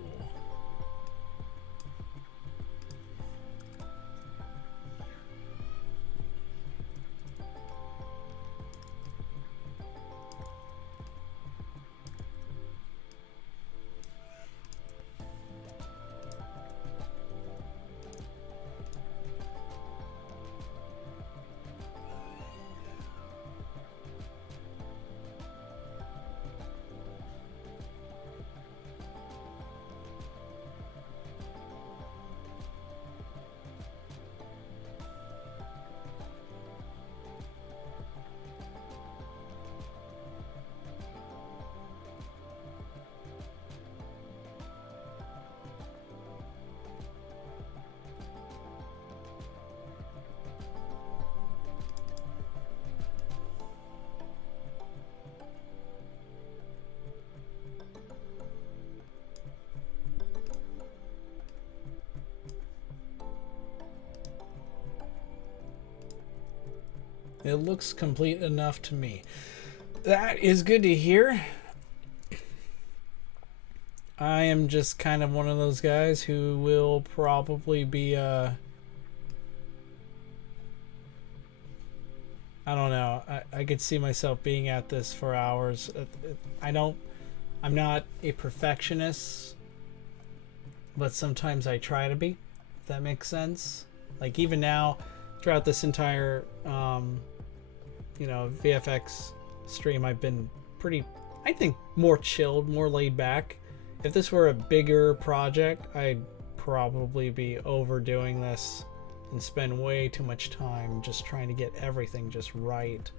It looks complete enough to me. That is good to hear. I am just kind of one of those guys who will probably be I don't know. I could see myself being at this for hours. I'm not a perfectionist, but sometimes I try to be, if that makes sense. Like even now, throughout this entire VFX stream, I've been pretty, I think, more chilled, more laid back. If this were a bigger project, I'd probably be overdoing this and spend way too much time just trying to get everything just right.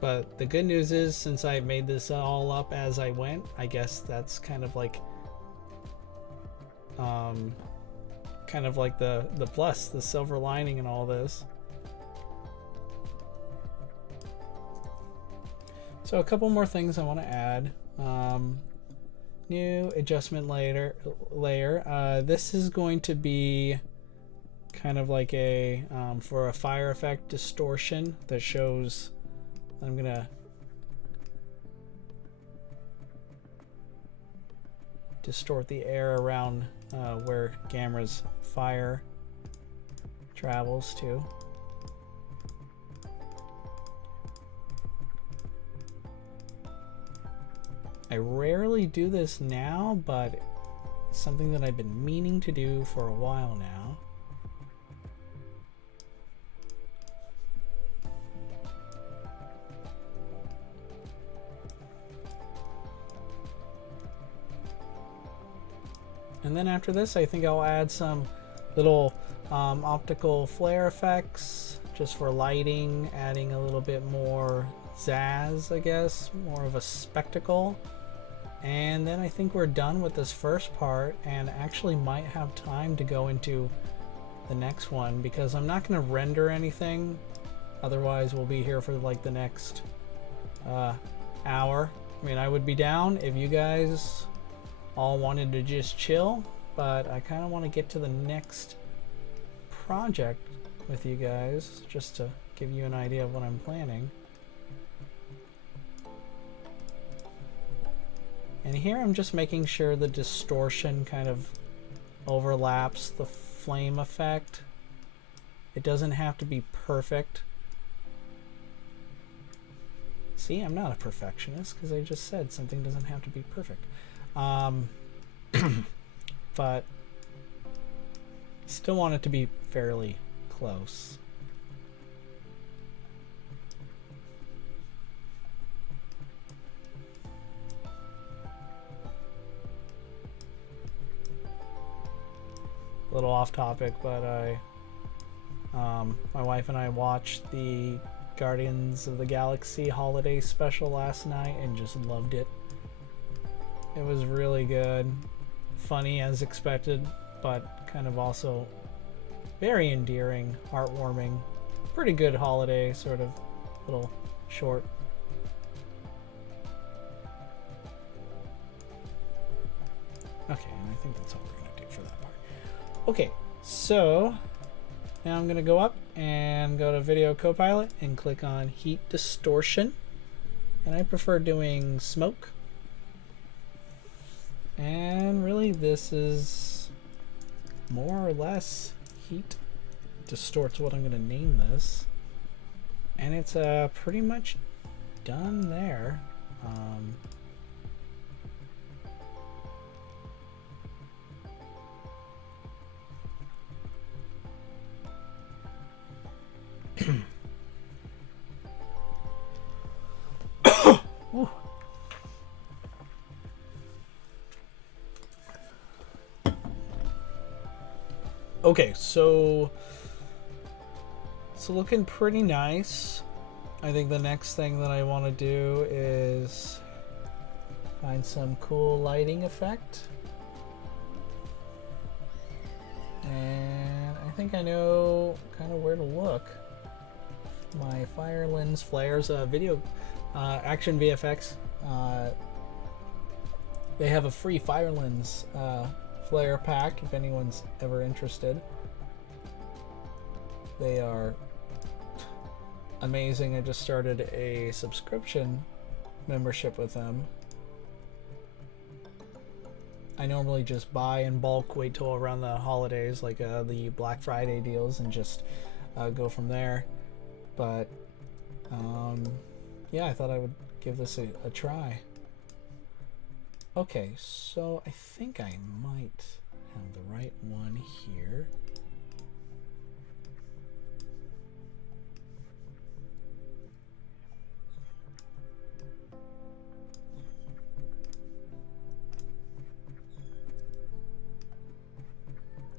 But the good news is, since I made this all up as I went, I guess that's kind of like the plus, the silver lining in all this. So a couple more things I want to add. New adjustment layer. This is going to be kind of like a for a fire effect distortion that shows. I'm gonna distort the air around where Gamera's fire travels to. I rarely do this now, but it's something that I've been meaning to do for a while now. And then after this, I think I'll add some little optical flare effects just for lighting, adding a little bit more zazz, I guess, more of a spectacle. And then I think we're done with this first part, and actually might have time to go into the next one, because I'm not going to render anything. Otherwise we'll be here for like the next hour. I mean, I would be down if you guys all wanted to just chill, but I kind of want to get to the next project with you guys, just to give you an idea of what I'm planning. And here I'm just making sure the distortion kind of overlaps the flame effect. It doesn't have to be perfect. See, I'm not a perfectionist because I just said something doesn't have to be perfect. But still want it to be fairly close. A little off topic, but my wife and I watched the Guardians of the Galaxy holiday special last night and just loved it. It was really good, funny as expected, but kind of also very endearing, heartwarming, pretty good holiday sort of little short. Okay, and I think that's all we're gonna do for that part. Okay, so now I'm gonna go up and go to Video Copilot and click on Heat Distortion, and I prefer doing Smoke And really this is more or less heat distorts what I'm going to name this. And it's pretty much done there. Okay, so it's looking pretty nice. I think the next thing that I want to do is find some cool lighting effect. And I think I know kind of where to look. My Fire Lens Flares video Action VFX. They have a free Fire Lens flare pack if anyone's ever interested. They are amazing. I just started a subscription membership with them. I normally just buy in bulk, wait till around the holidays, like the Black Friday deals, and just go from there. But yeah, I thought I would give this a try. Okay, so I think I might have the right one here.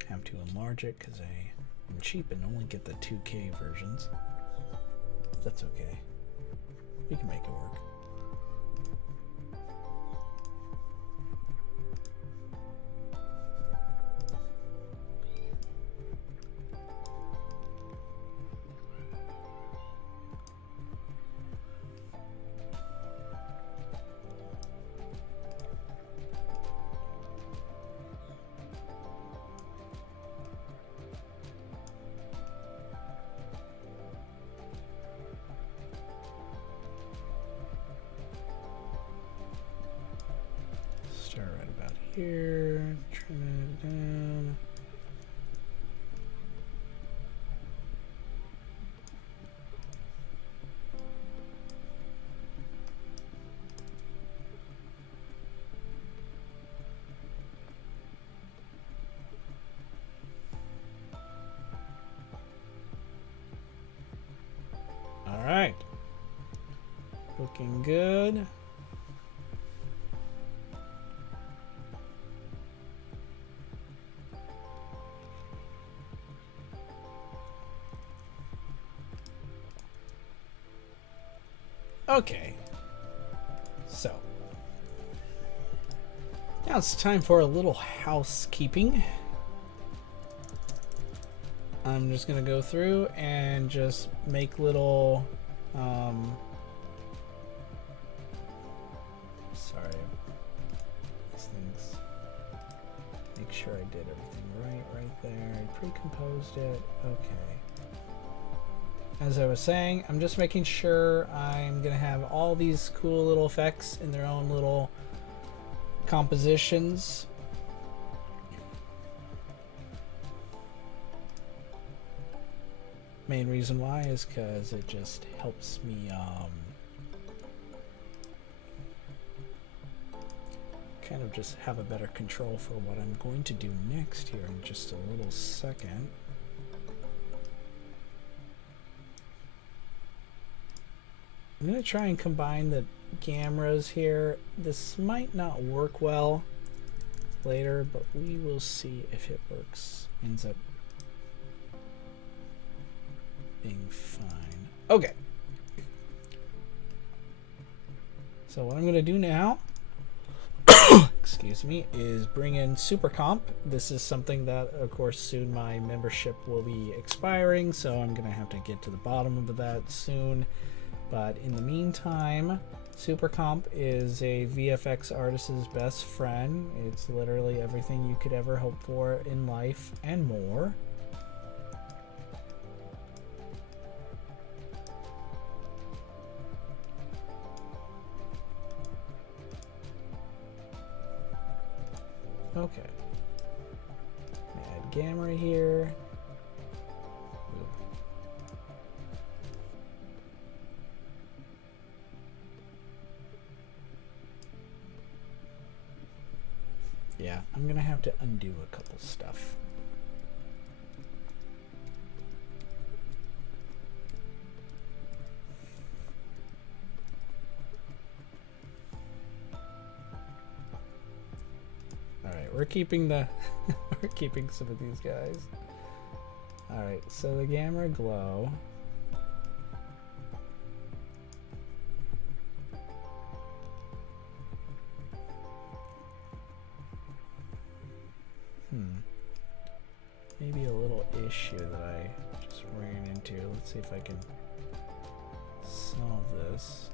Have to enlarge it because I'm cheap and only get the 2K versions. That's okay. We can make it work. Start right about here, trim it down. All right, looking good. Okay, so now it's time for a little housekeeping. I'm just gonna go through and just make little sorry, these things, make sure I did everything right there. I pre-composed it. Okay. As I was saying, I'm just making sure I'm gonna have all these cool little effects in their own little compositions. Main reason why is because it just helps me kind of just have a better control for what I'm going to do next here in just a little second. I'm going to try and combine the Gameras here. This might not work well later, but we will see if it works. Ends up being fine. Okay. So what I'm going to do now, excuse me, is bring in Super Comp. This is something that, of course, soon my membership will be expiring, so I'm going to have to get to the bottom of that soon. But in the meantime, Super Comp is a VFX artist's best friend. It's literally everything you could ever hope for in life and more. Gamera here. Yeah, I'm gonna have to undo a couple stuff. Alright, we're keeping the we're keeping some of these guys. Alright, so the Gamera glow. Maybe a little issue that I just ran into. Let's see if I can solve this.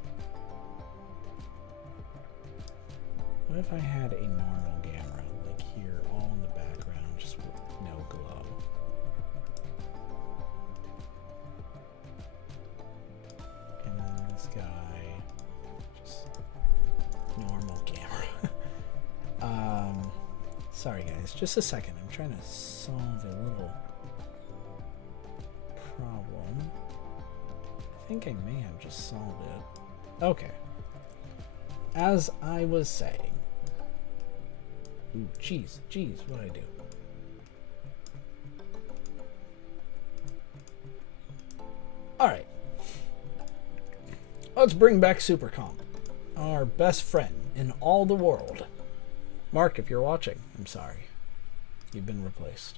What if I had a normal Gamera, like here, all in the background, just with no glow? And then this guy, just normal Gamera. Sorry guys, just a second. I'm trying to solve a little problem. I think I may have just solved it. Okay. As I was saying. Ooh, jeez, what'd I do? Alright. Let's bring back Supercomp, our best friend in all the world. Mark, if you're watching, I'm sorry. You've been replaced.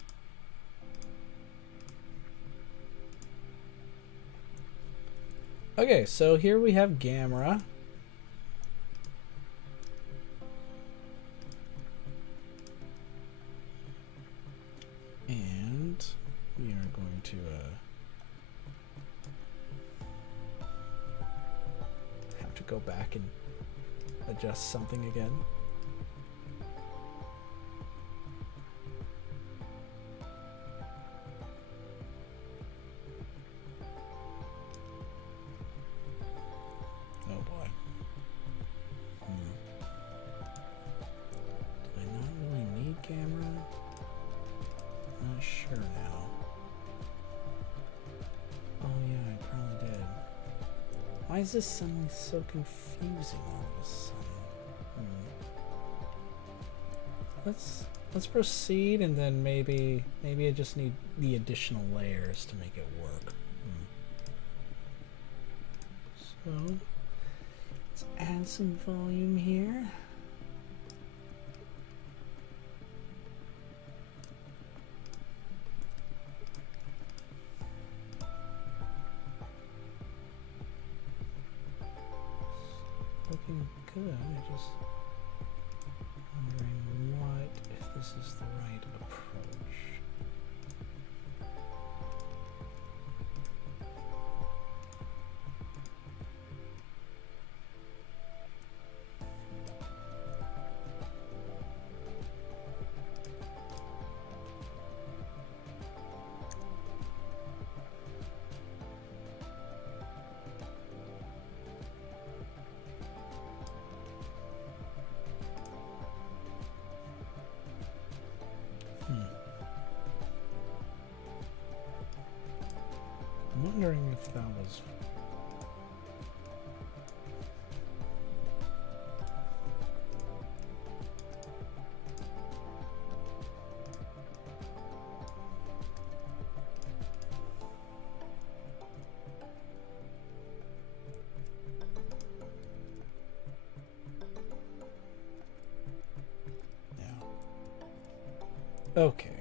Okay, so here we have Gamera. And we are going to have to go back and adjust something again. Why is this suddenly so confusing all of a sudden? Let's proceed, and then maybe I just need the additional layers to make it work. So let's add some volume here. Looking good. I just wondering what if this is the right approach. I'm wondering if that was... Yeah. Okay.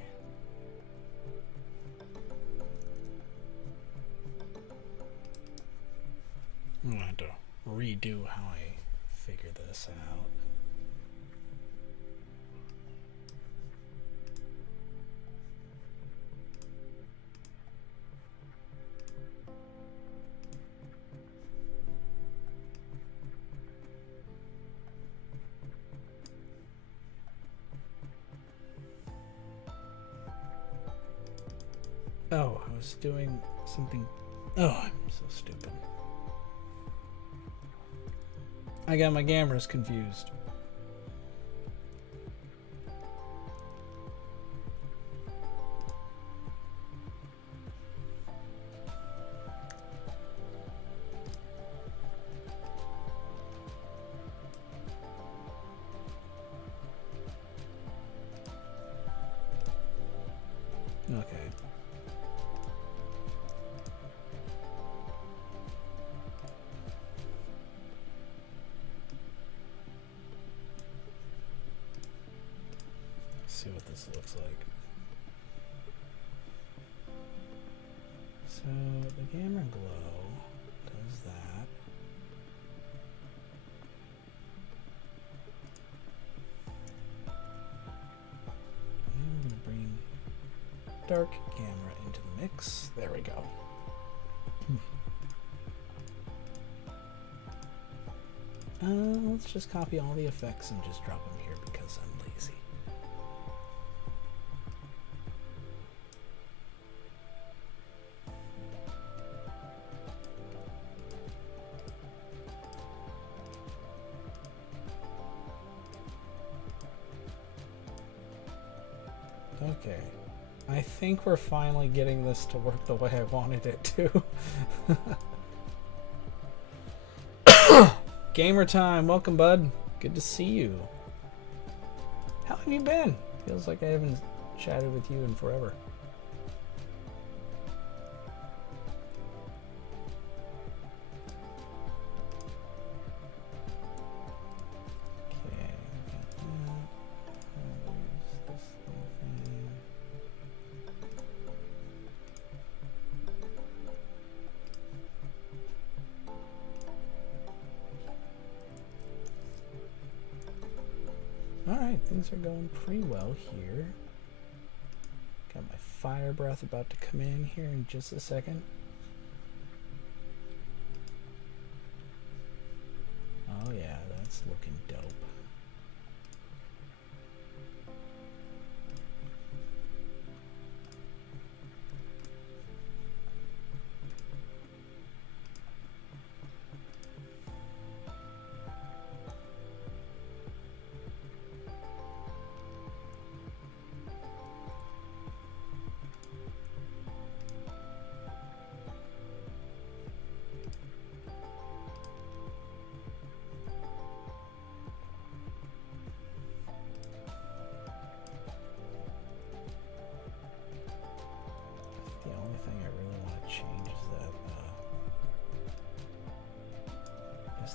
I'm going to have to redo how I figure this out. Oh, I was doing something. Oh, I'm so stupid. I got my cameras confused. Okay. Let's see what this looks like. So the Gamera Glow does that. And we're going to bring dark Gamera into the mix. There we go. Let's just copy all the effects and just drop them here because I'm lazy. Okay, I think we're finally getting this to work the way I wanted it to. Gamer time, welcome bud. Good to see you. How have you been? Feels like I haven't chatted with you in forever. Alright, things are going pretty well here. Got my fire breath about to come in here in just a second. Oh yeah, that's looking dope.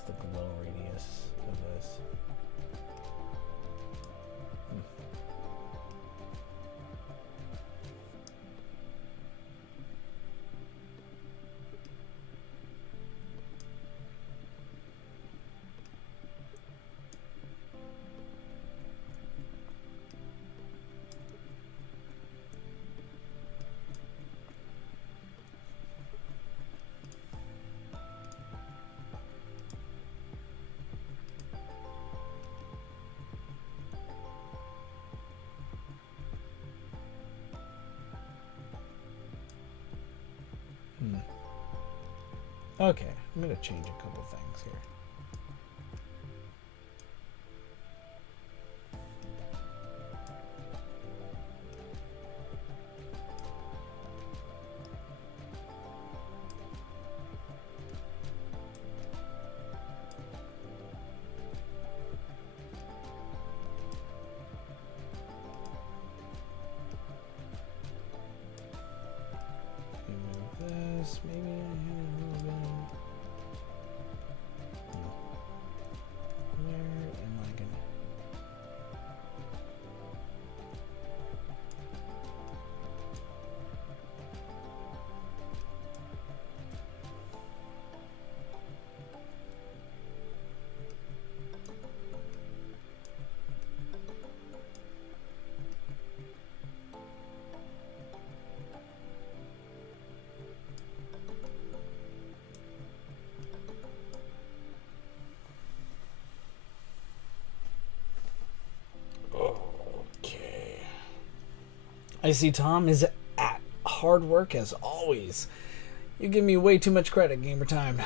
The glow radius of this. Okay, I'm going to change a couple things here. Remove this, maybe I had a little bit. Where am I gonna? I see Tom is at hard work as always. You give me way too much credit, Gamer Time.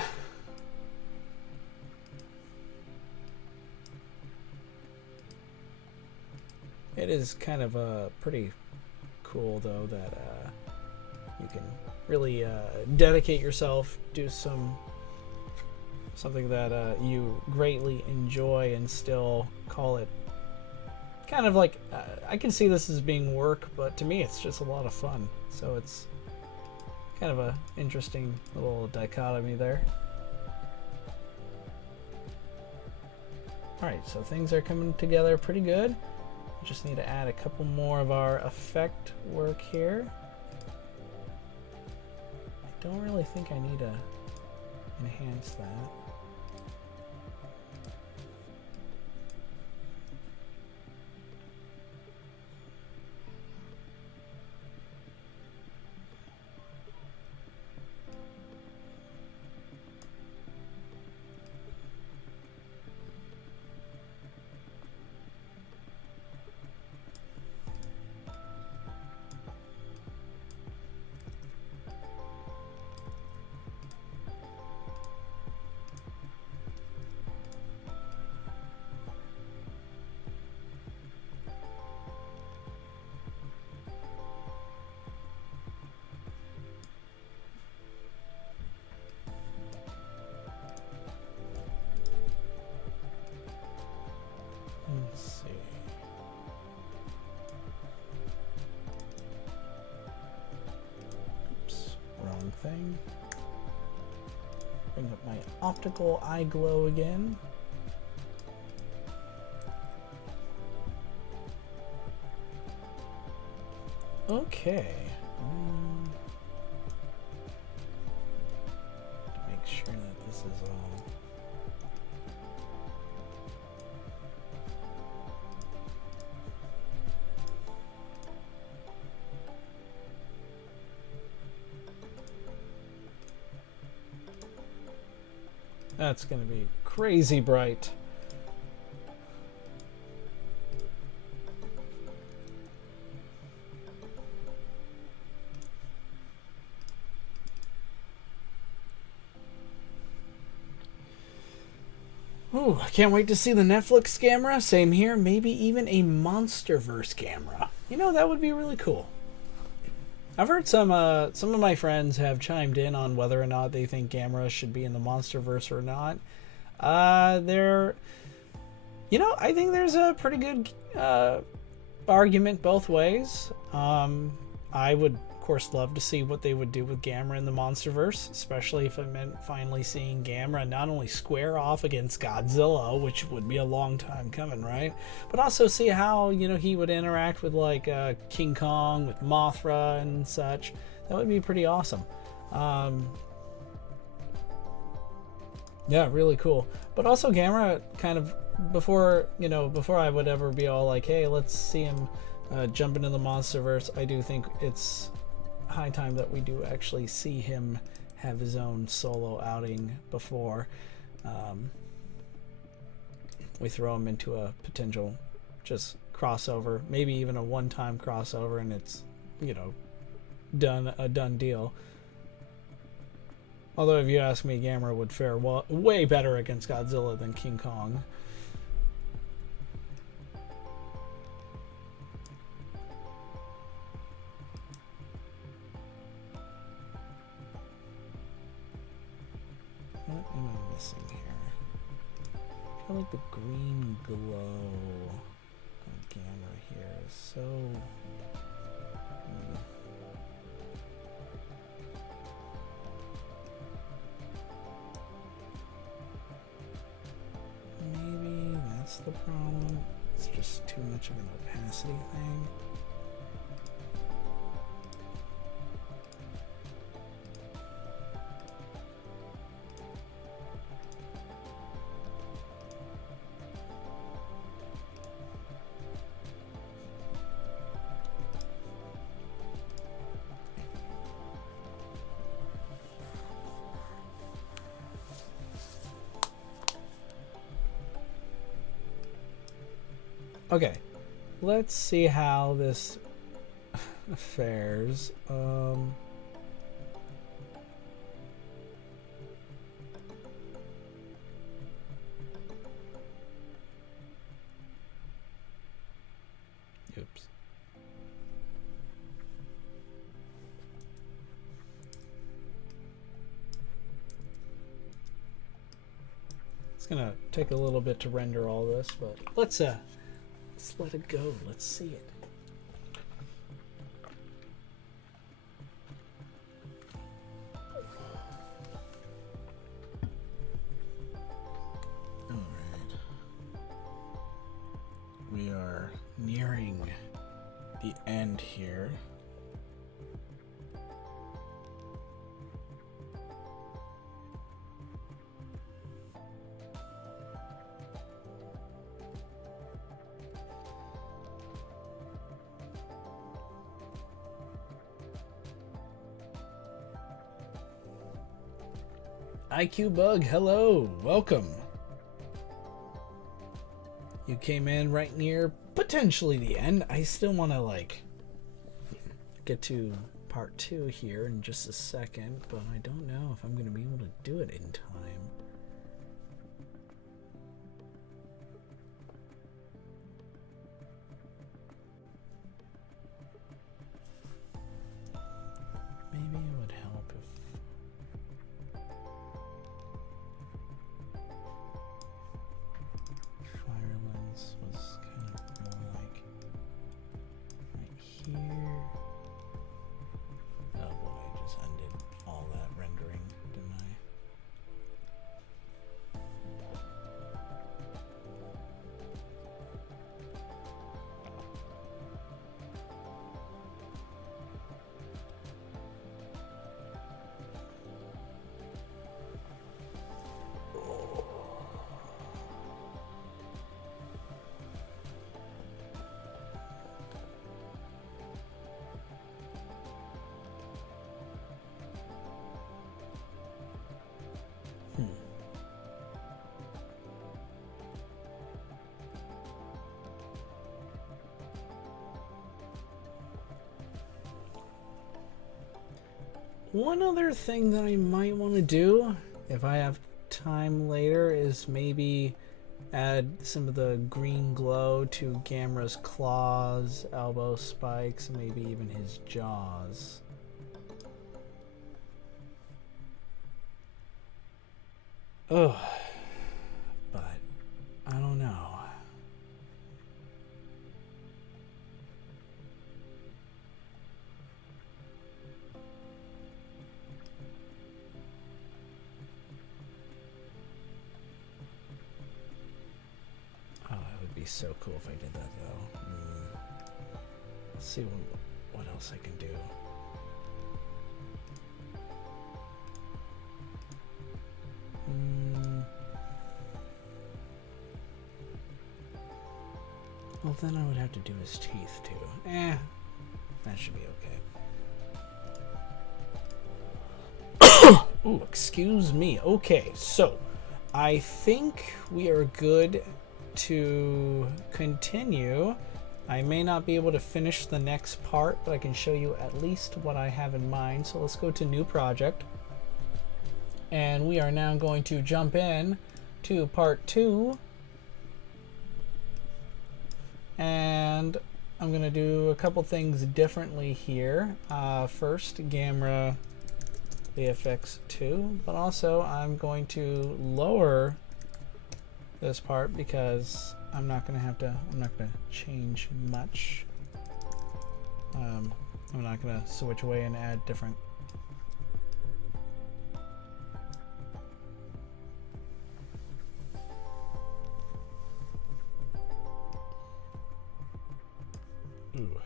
It is kind of pretty cool though that you can really dedicate yourself, do something that you greatly enjoy and still call it kind of like, I can see this as being work, but to me it's just a lot of fun. So it's kind of a interesting little dichotomy there. Alright, so things are coming together pretty good. We just need to add a couple more of our effect work here. I don't really think I need to enhance that. Let's see. Oops, wrong thing. Bring up my optical eye glow again. Okay. To make sure that this is all. That's going to be crazy bright. Ooh, I can't wait to see the Netflix camera. Same here. Maybe even a MonsterVerse camera. You know, that would be really cool. I've heard some of my friends have chimed in on whether or not they think Gamera should be in the MonsterVerse or not. You know, I think there's a pretty good argument both ways. I would, of course, love to see what they would do with Gamera in the MonsterVerse, especially if it meant finally seeing Gamera not only square off against Godzilla, which would be a long time coming, right? But also see how, you know, he would interact with like King Kong, with Mothra and such. That would be pretty awesome. Yeah, really cool. But also Gamera kind of, before I would ever be all like, hey, let's see him jump into the MonsterVerse, I do think it's high time that we do actually see him have his own solo outing before we throw him into a potential just crossover, maybe even a one-time crossover, and it's, you know, a done deal. Although if you ask me, Gamera would fare way better against Godzilla than King Kong. What am I missing here? I feel like the green glow on Gamera here is so... Maybe that's the problem. It's just too much of an opacity thing. Okay, let's see how this fares. Oops. It's gonna take a little bit to render all this, but let's Let's let it go. Let's see it. We are nearing the end here. IQ Bug, hello, welcome. You came in right near potentially the end. I still want to like get to part 2 here in just a second, but I don't know if I'm going to be able to do it in time. Maybe it would help if fire lens was kind of more like right here. Oh boy, I just undid all that rendering, didn't I? One other thing that I might want to do, if I have time later, is maybe add some of the green glow to Gamera's claws, elbow spikes, maybe even his jaws. Ugh. But I don't know. So cool if I did that though. Let's see what else I can do. Well, then I would have to do his teeth too. That should be okay. Ooh, excuse me. Okay, so I think we are good to continue. I may not be able to finish the next part, but I can show you at least what I have in mind. So let's go to new project, and we are now going to jump in to part 2, and I'm gonna do a couple things differently here. First, Gamera VFX 2, but also I'm going to lower this part because I'm not gonna change much. I'm not gonna switch away and add different. Ooh.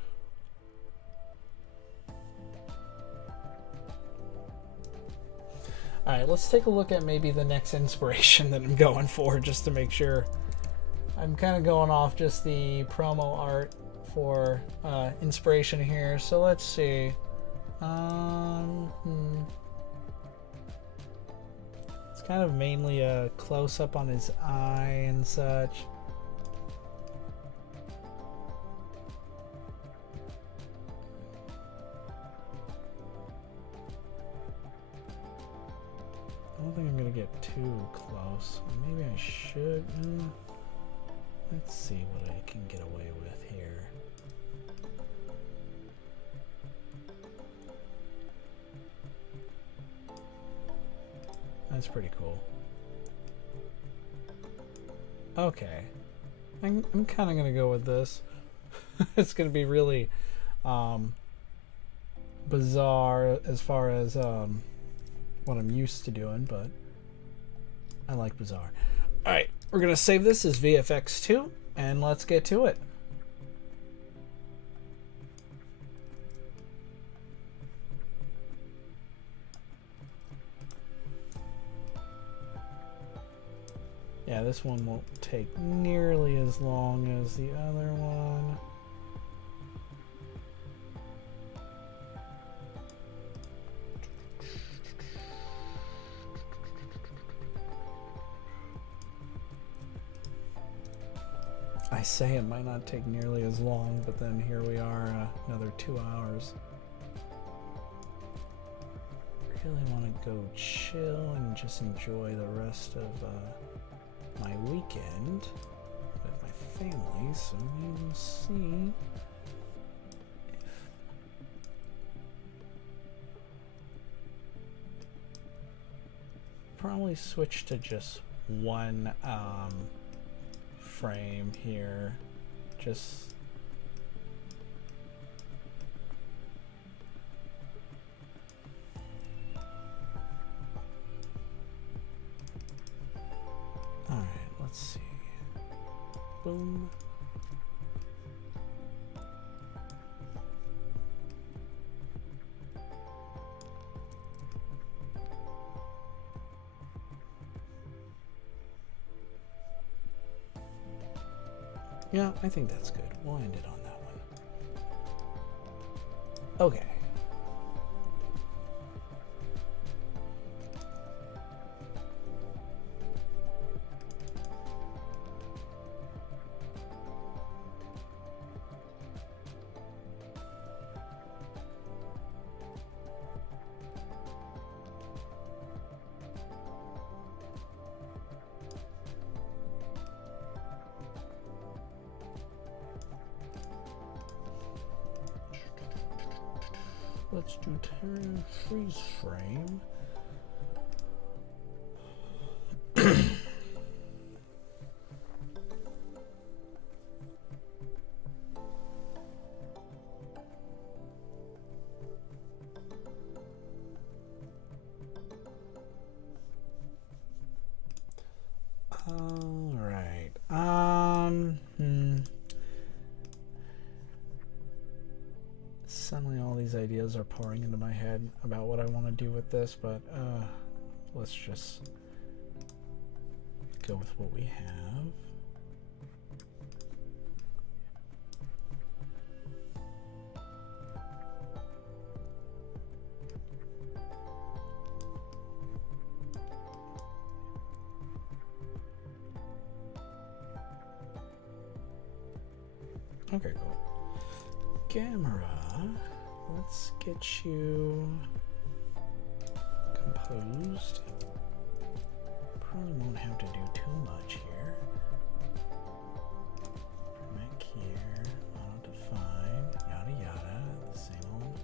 Alright, let's take a look at maybe the next inspiration that I'm going for, just to make sure. I'm kind of going off just the promo art for inspiration here, so let's see. It's kind of mainly a close-up on his eye and such. I don't think I'm gonna get too close. Maybe I should. Let's see what I can get away with here. That's pretty cool. Okay. I'm kind of gonna go with this. It's gonna be really bizarre as far as what I'm used to doing, but I like bizarre. All right, we're gonna save this as VFX 2, and let's get to it. Yeah, this one won't take nearly as long as the other one. I say it might not take nearly as long, but then here we are, another 2 hours. Really want to go chill and just enjoy the rest of my weekend with my family, so we will see if probably switch to just one frame here, just all right, let's see. Boom. Yeah, I think that's good. We'll end it on that one. Okay. Let's do turn freeze frame. All right. Suddenly all these ideas are pouring into my head about what I want to do with this, but let's just go with what we have. Okay, cool. Gamera, let's get you composed. Probably won't have to do too much here. Back here, auto define, yada yada, the same old.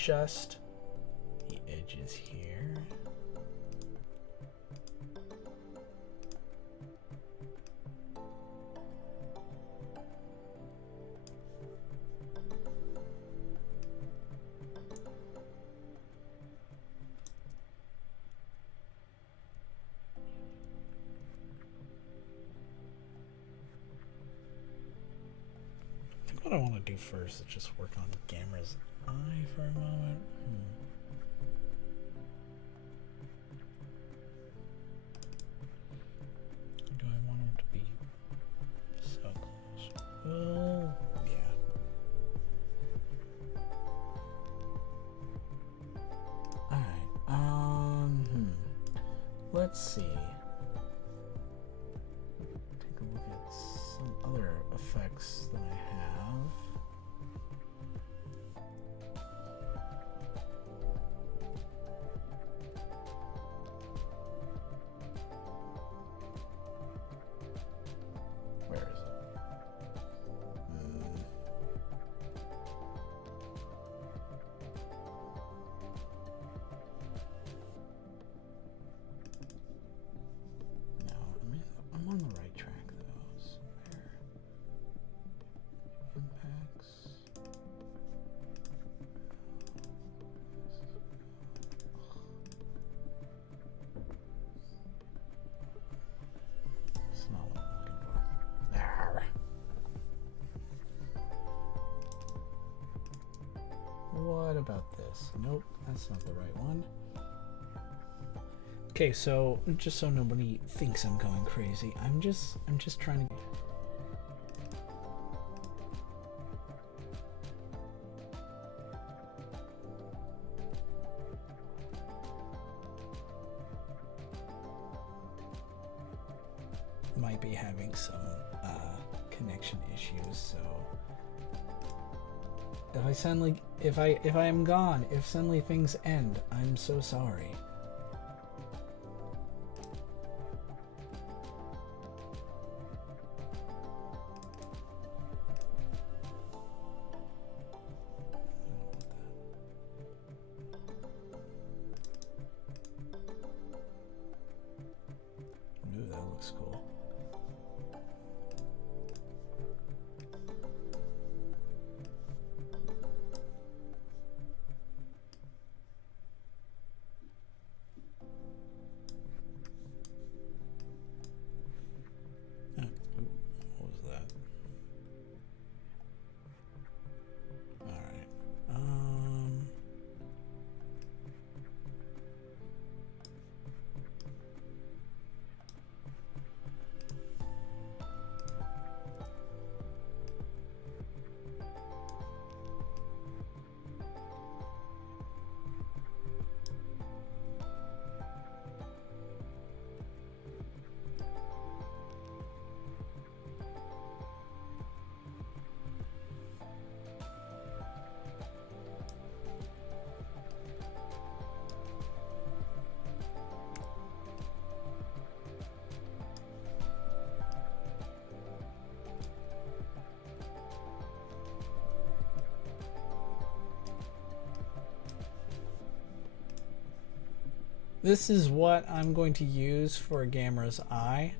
adjust the edges here. What I want to do first is just work on Gamera's eye for a moment. Do I want him to be so close? Well, yeah. Alright, let's see. Take a look at some other effects that I have. Where is it? No, I'm on the right track though. So where? Impacts. It's not what I'm looking for. There. What about this? Nope, that's not the right one. Okay, so just so nobody thinks I'm going crazy, I'm just trying to. Might be having some connection issues, so if I suddenly if I am gone, if suddenly things end, I'm so sorry. Ooh, that looks cool. What was that? All right. This is what I'm going to use for Gamera's eye.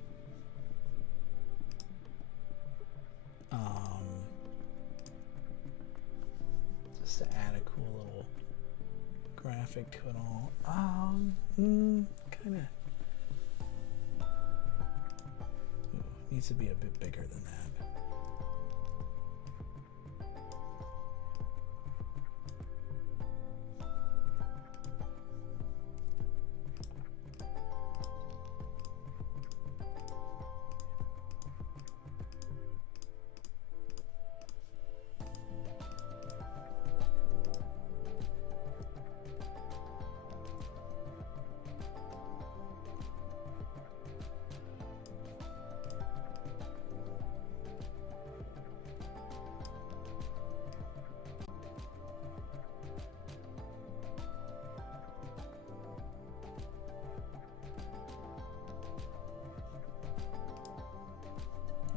Just to add a cool little graphic to it all. Kind of needs to be a bit bigger than that.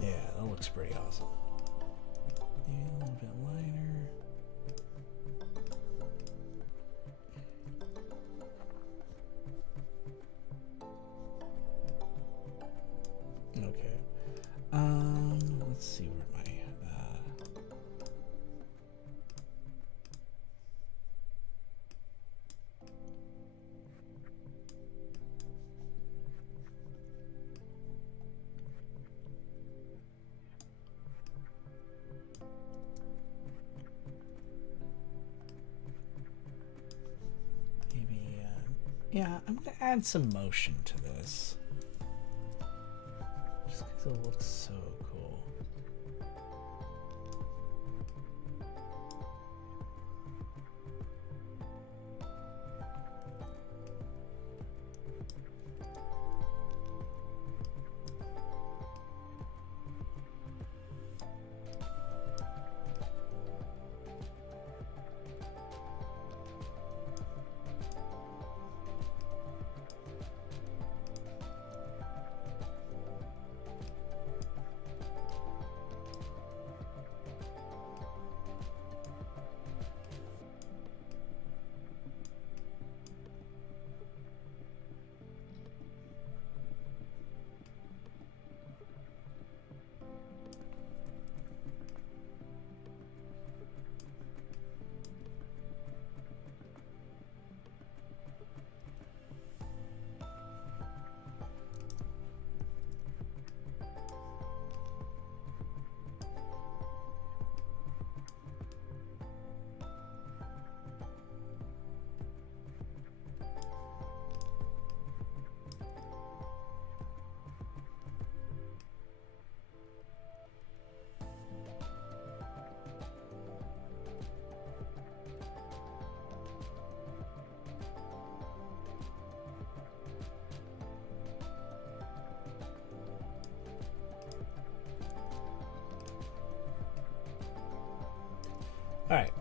Yeah, that looks pretty awesome. Maybe a little bit lighter. Yeah, I'm gonna add some motion to this. Just because it looks so cool. All right.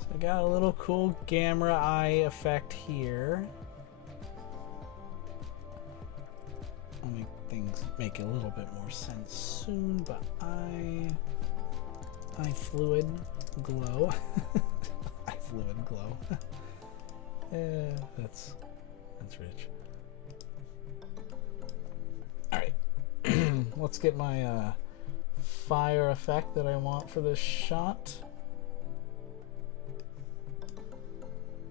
So I got a little cool Gamera eye effect here. I'll make things make a little bit more sense soon, but eye fluid glow. Eye fluid glow. Yeah, that's rich. All right. Let's get my fire effect that I want for this shot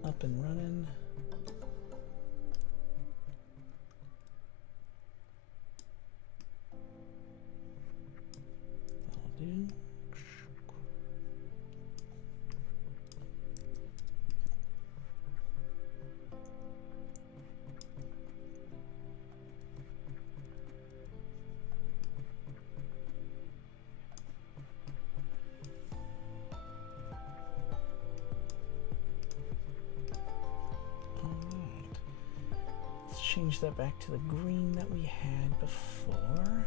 up and running. That'll do. Change that back to the green that we had before.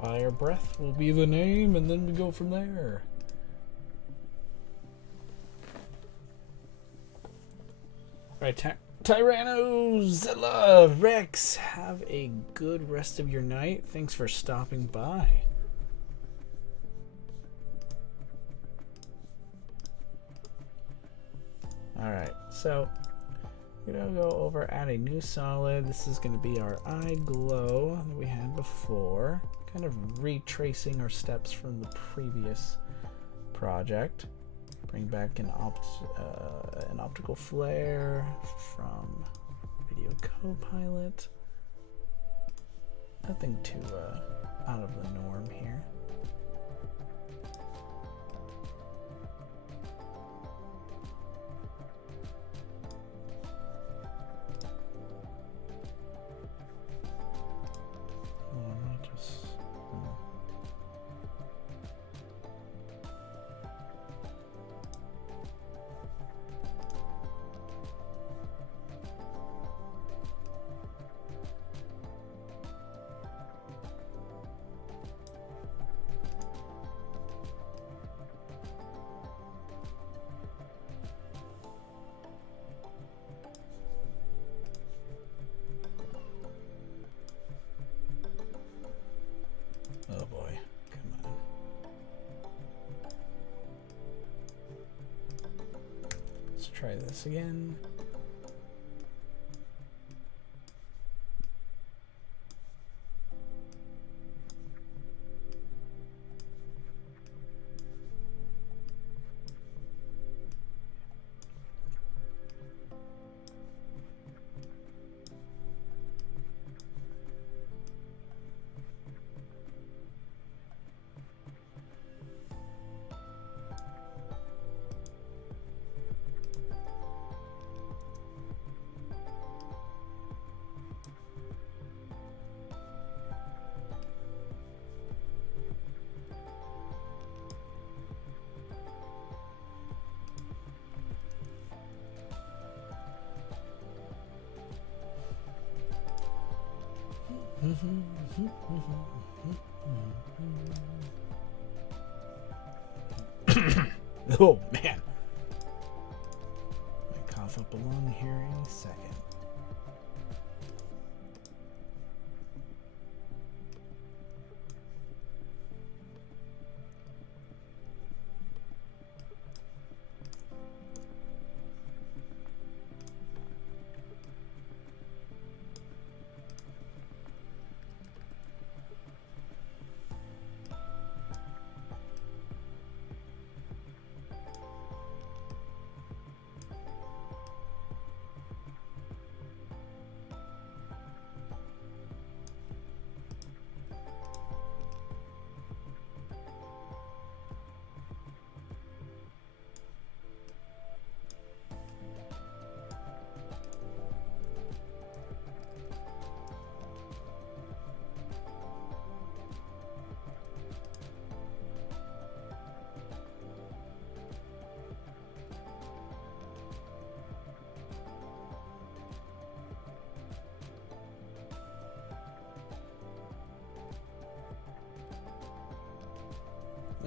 Fire Breath will be the name, and then we go from there. Alright, Tyrannosaurus Rex, have a good rest of your night. Thanks for stopping by. Alright, so we're going to go over add a new solid. This is going to be our eye glow that we had before. Kind of retracing our steps from the previous project. Bring back an optical flare from Video Copilot. Nothing too out of the norm here. Oh boy, come on. Let's try this again. Oh man, might cough up a lung here any second.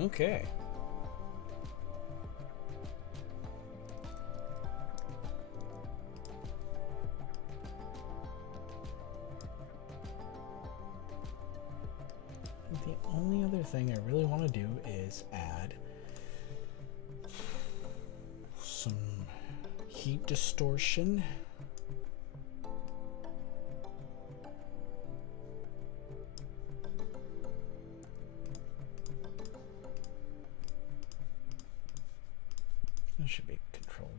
Okay. The only other thing I really want to do is add some heat distortion. That should be controllable.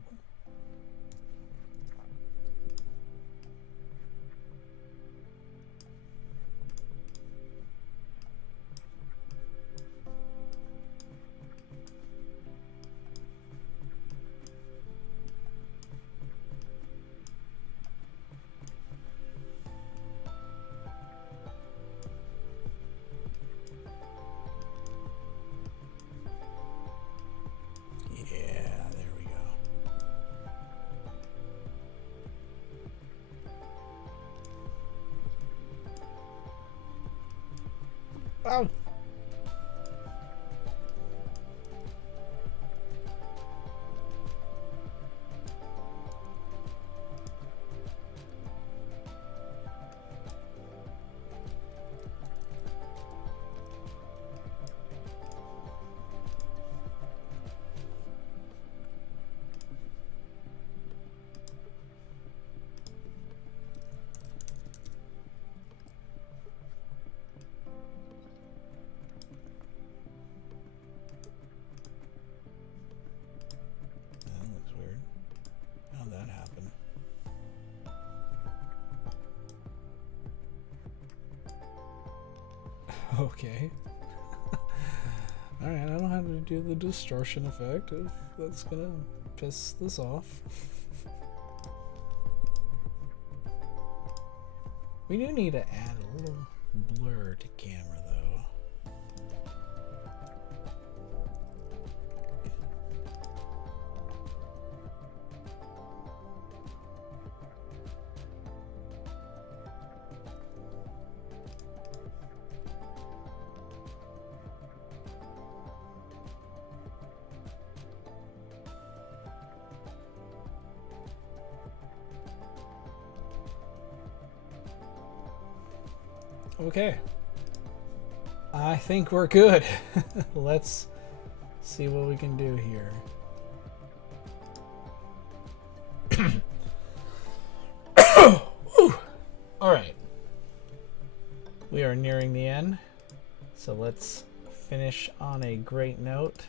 Oh. Okay. Alright, I don't know how to do the distortion effect if that's gonna piss this off. We do need to add a little blur to camera though. Okay, I think we're good. Let's see what we can do here. All right, we are nearing the end, so let's finish on a great note.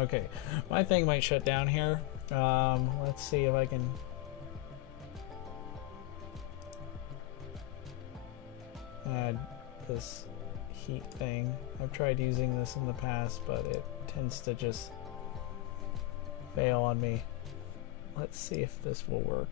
Okay, my thing might shut down here. Let's see if I can. Add this heat thing. I've tried using this in the past, but it tends to just fail on me. Let's see if this will work.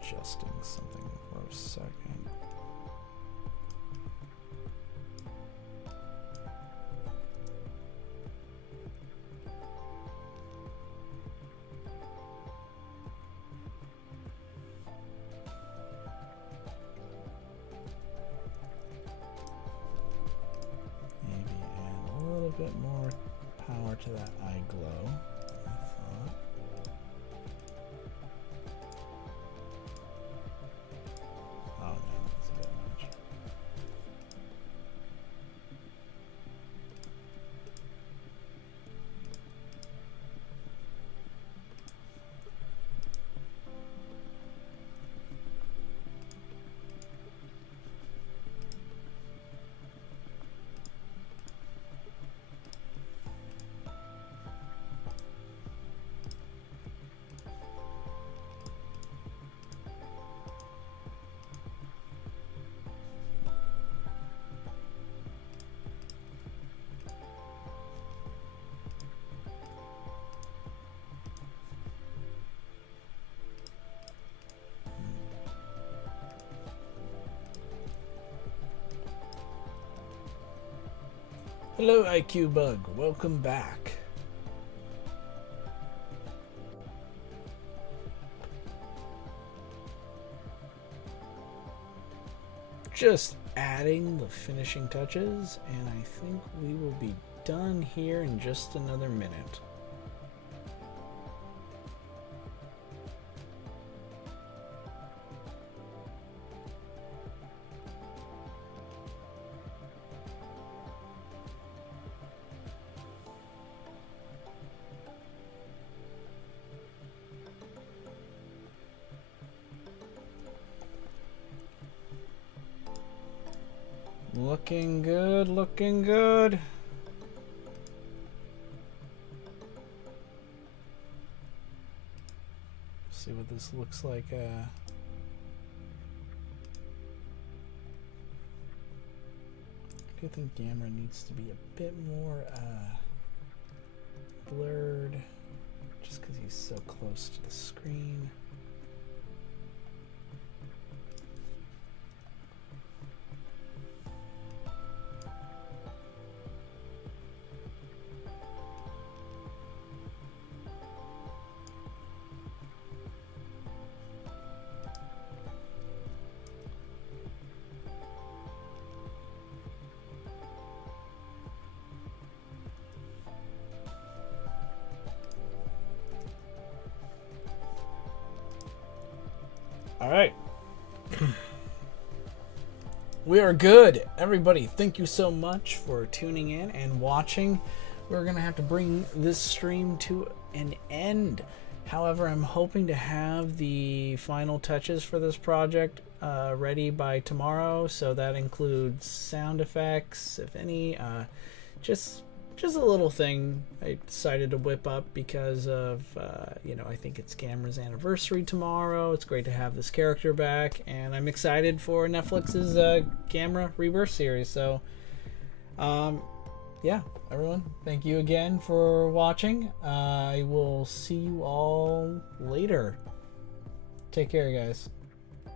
Adjusting something for a second. Maybe add a little bit more power to that eye glow. Hello, IQ Bug. Welcome back. Just adding the finishing touches, and I think we will be done here in just another minute. Looking good, looking good. See what this looks like. I do think Gamera needs to be a bit more blurred, just because he's so close to the screen. All right. We are good. Everybody, thank you so much for tuning in and watching. We're going to have to bring this stream to an end. However, I'm hoping to have the final touches for this project ready by tomorrow. So that includes sound effects, if any, just a little thing I decided to whip up because of, you know, I think it's Gamera's anniversary tomorrow. It's great to have this character back, and I'm excited for Netflix's Gamera Rebirth series. So, yeah, everyone, thank you again for watching. I will see you all later. Take care, guys.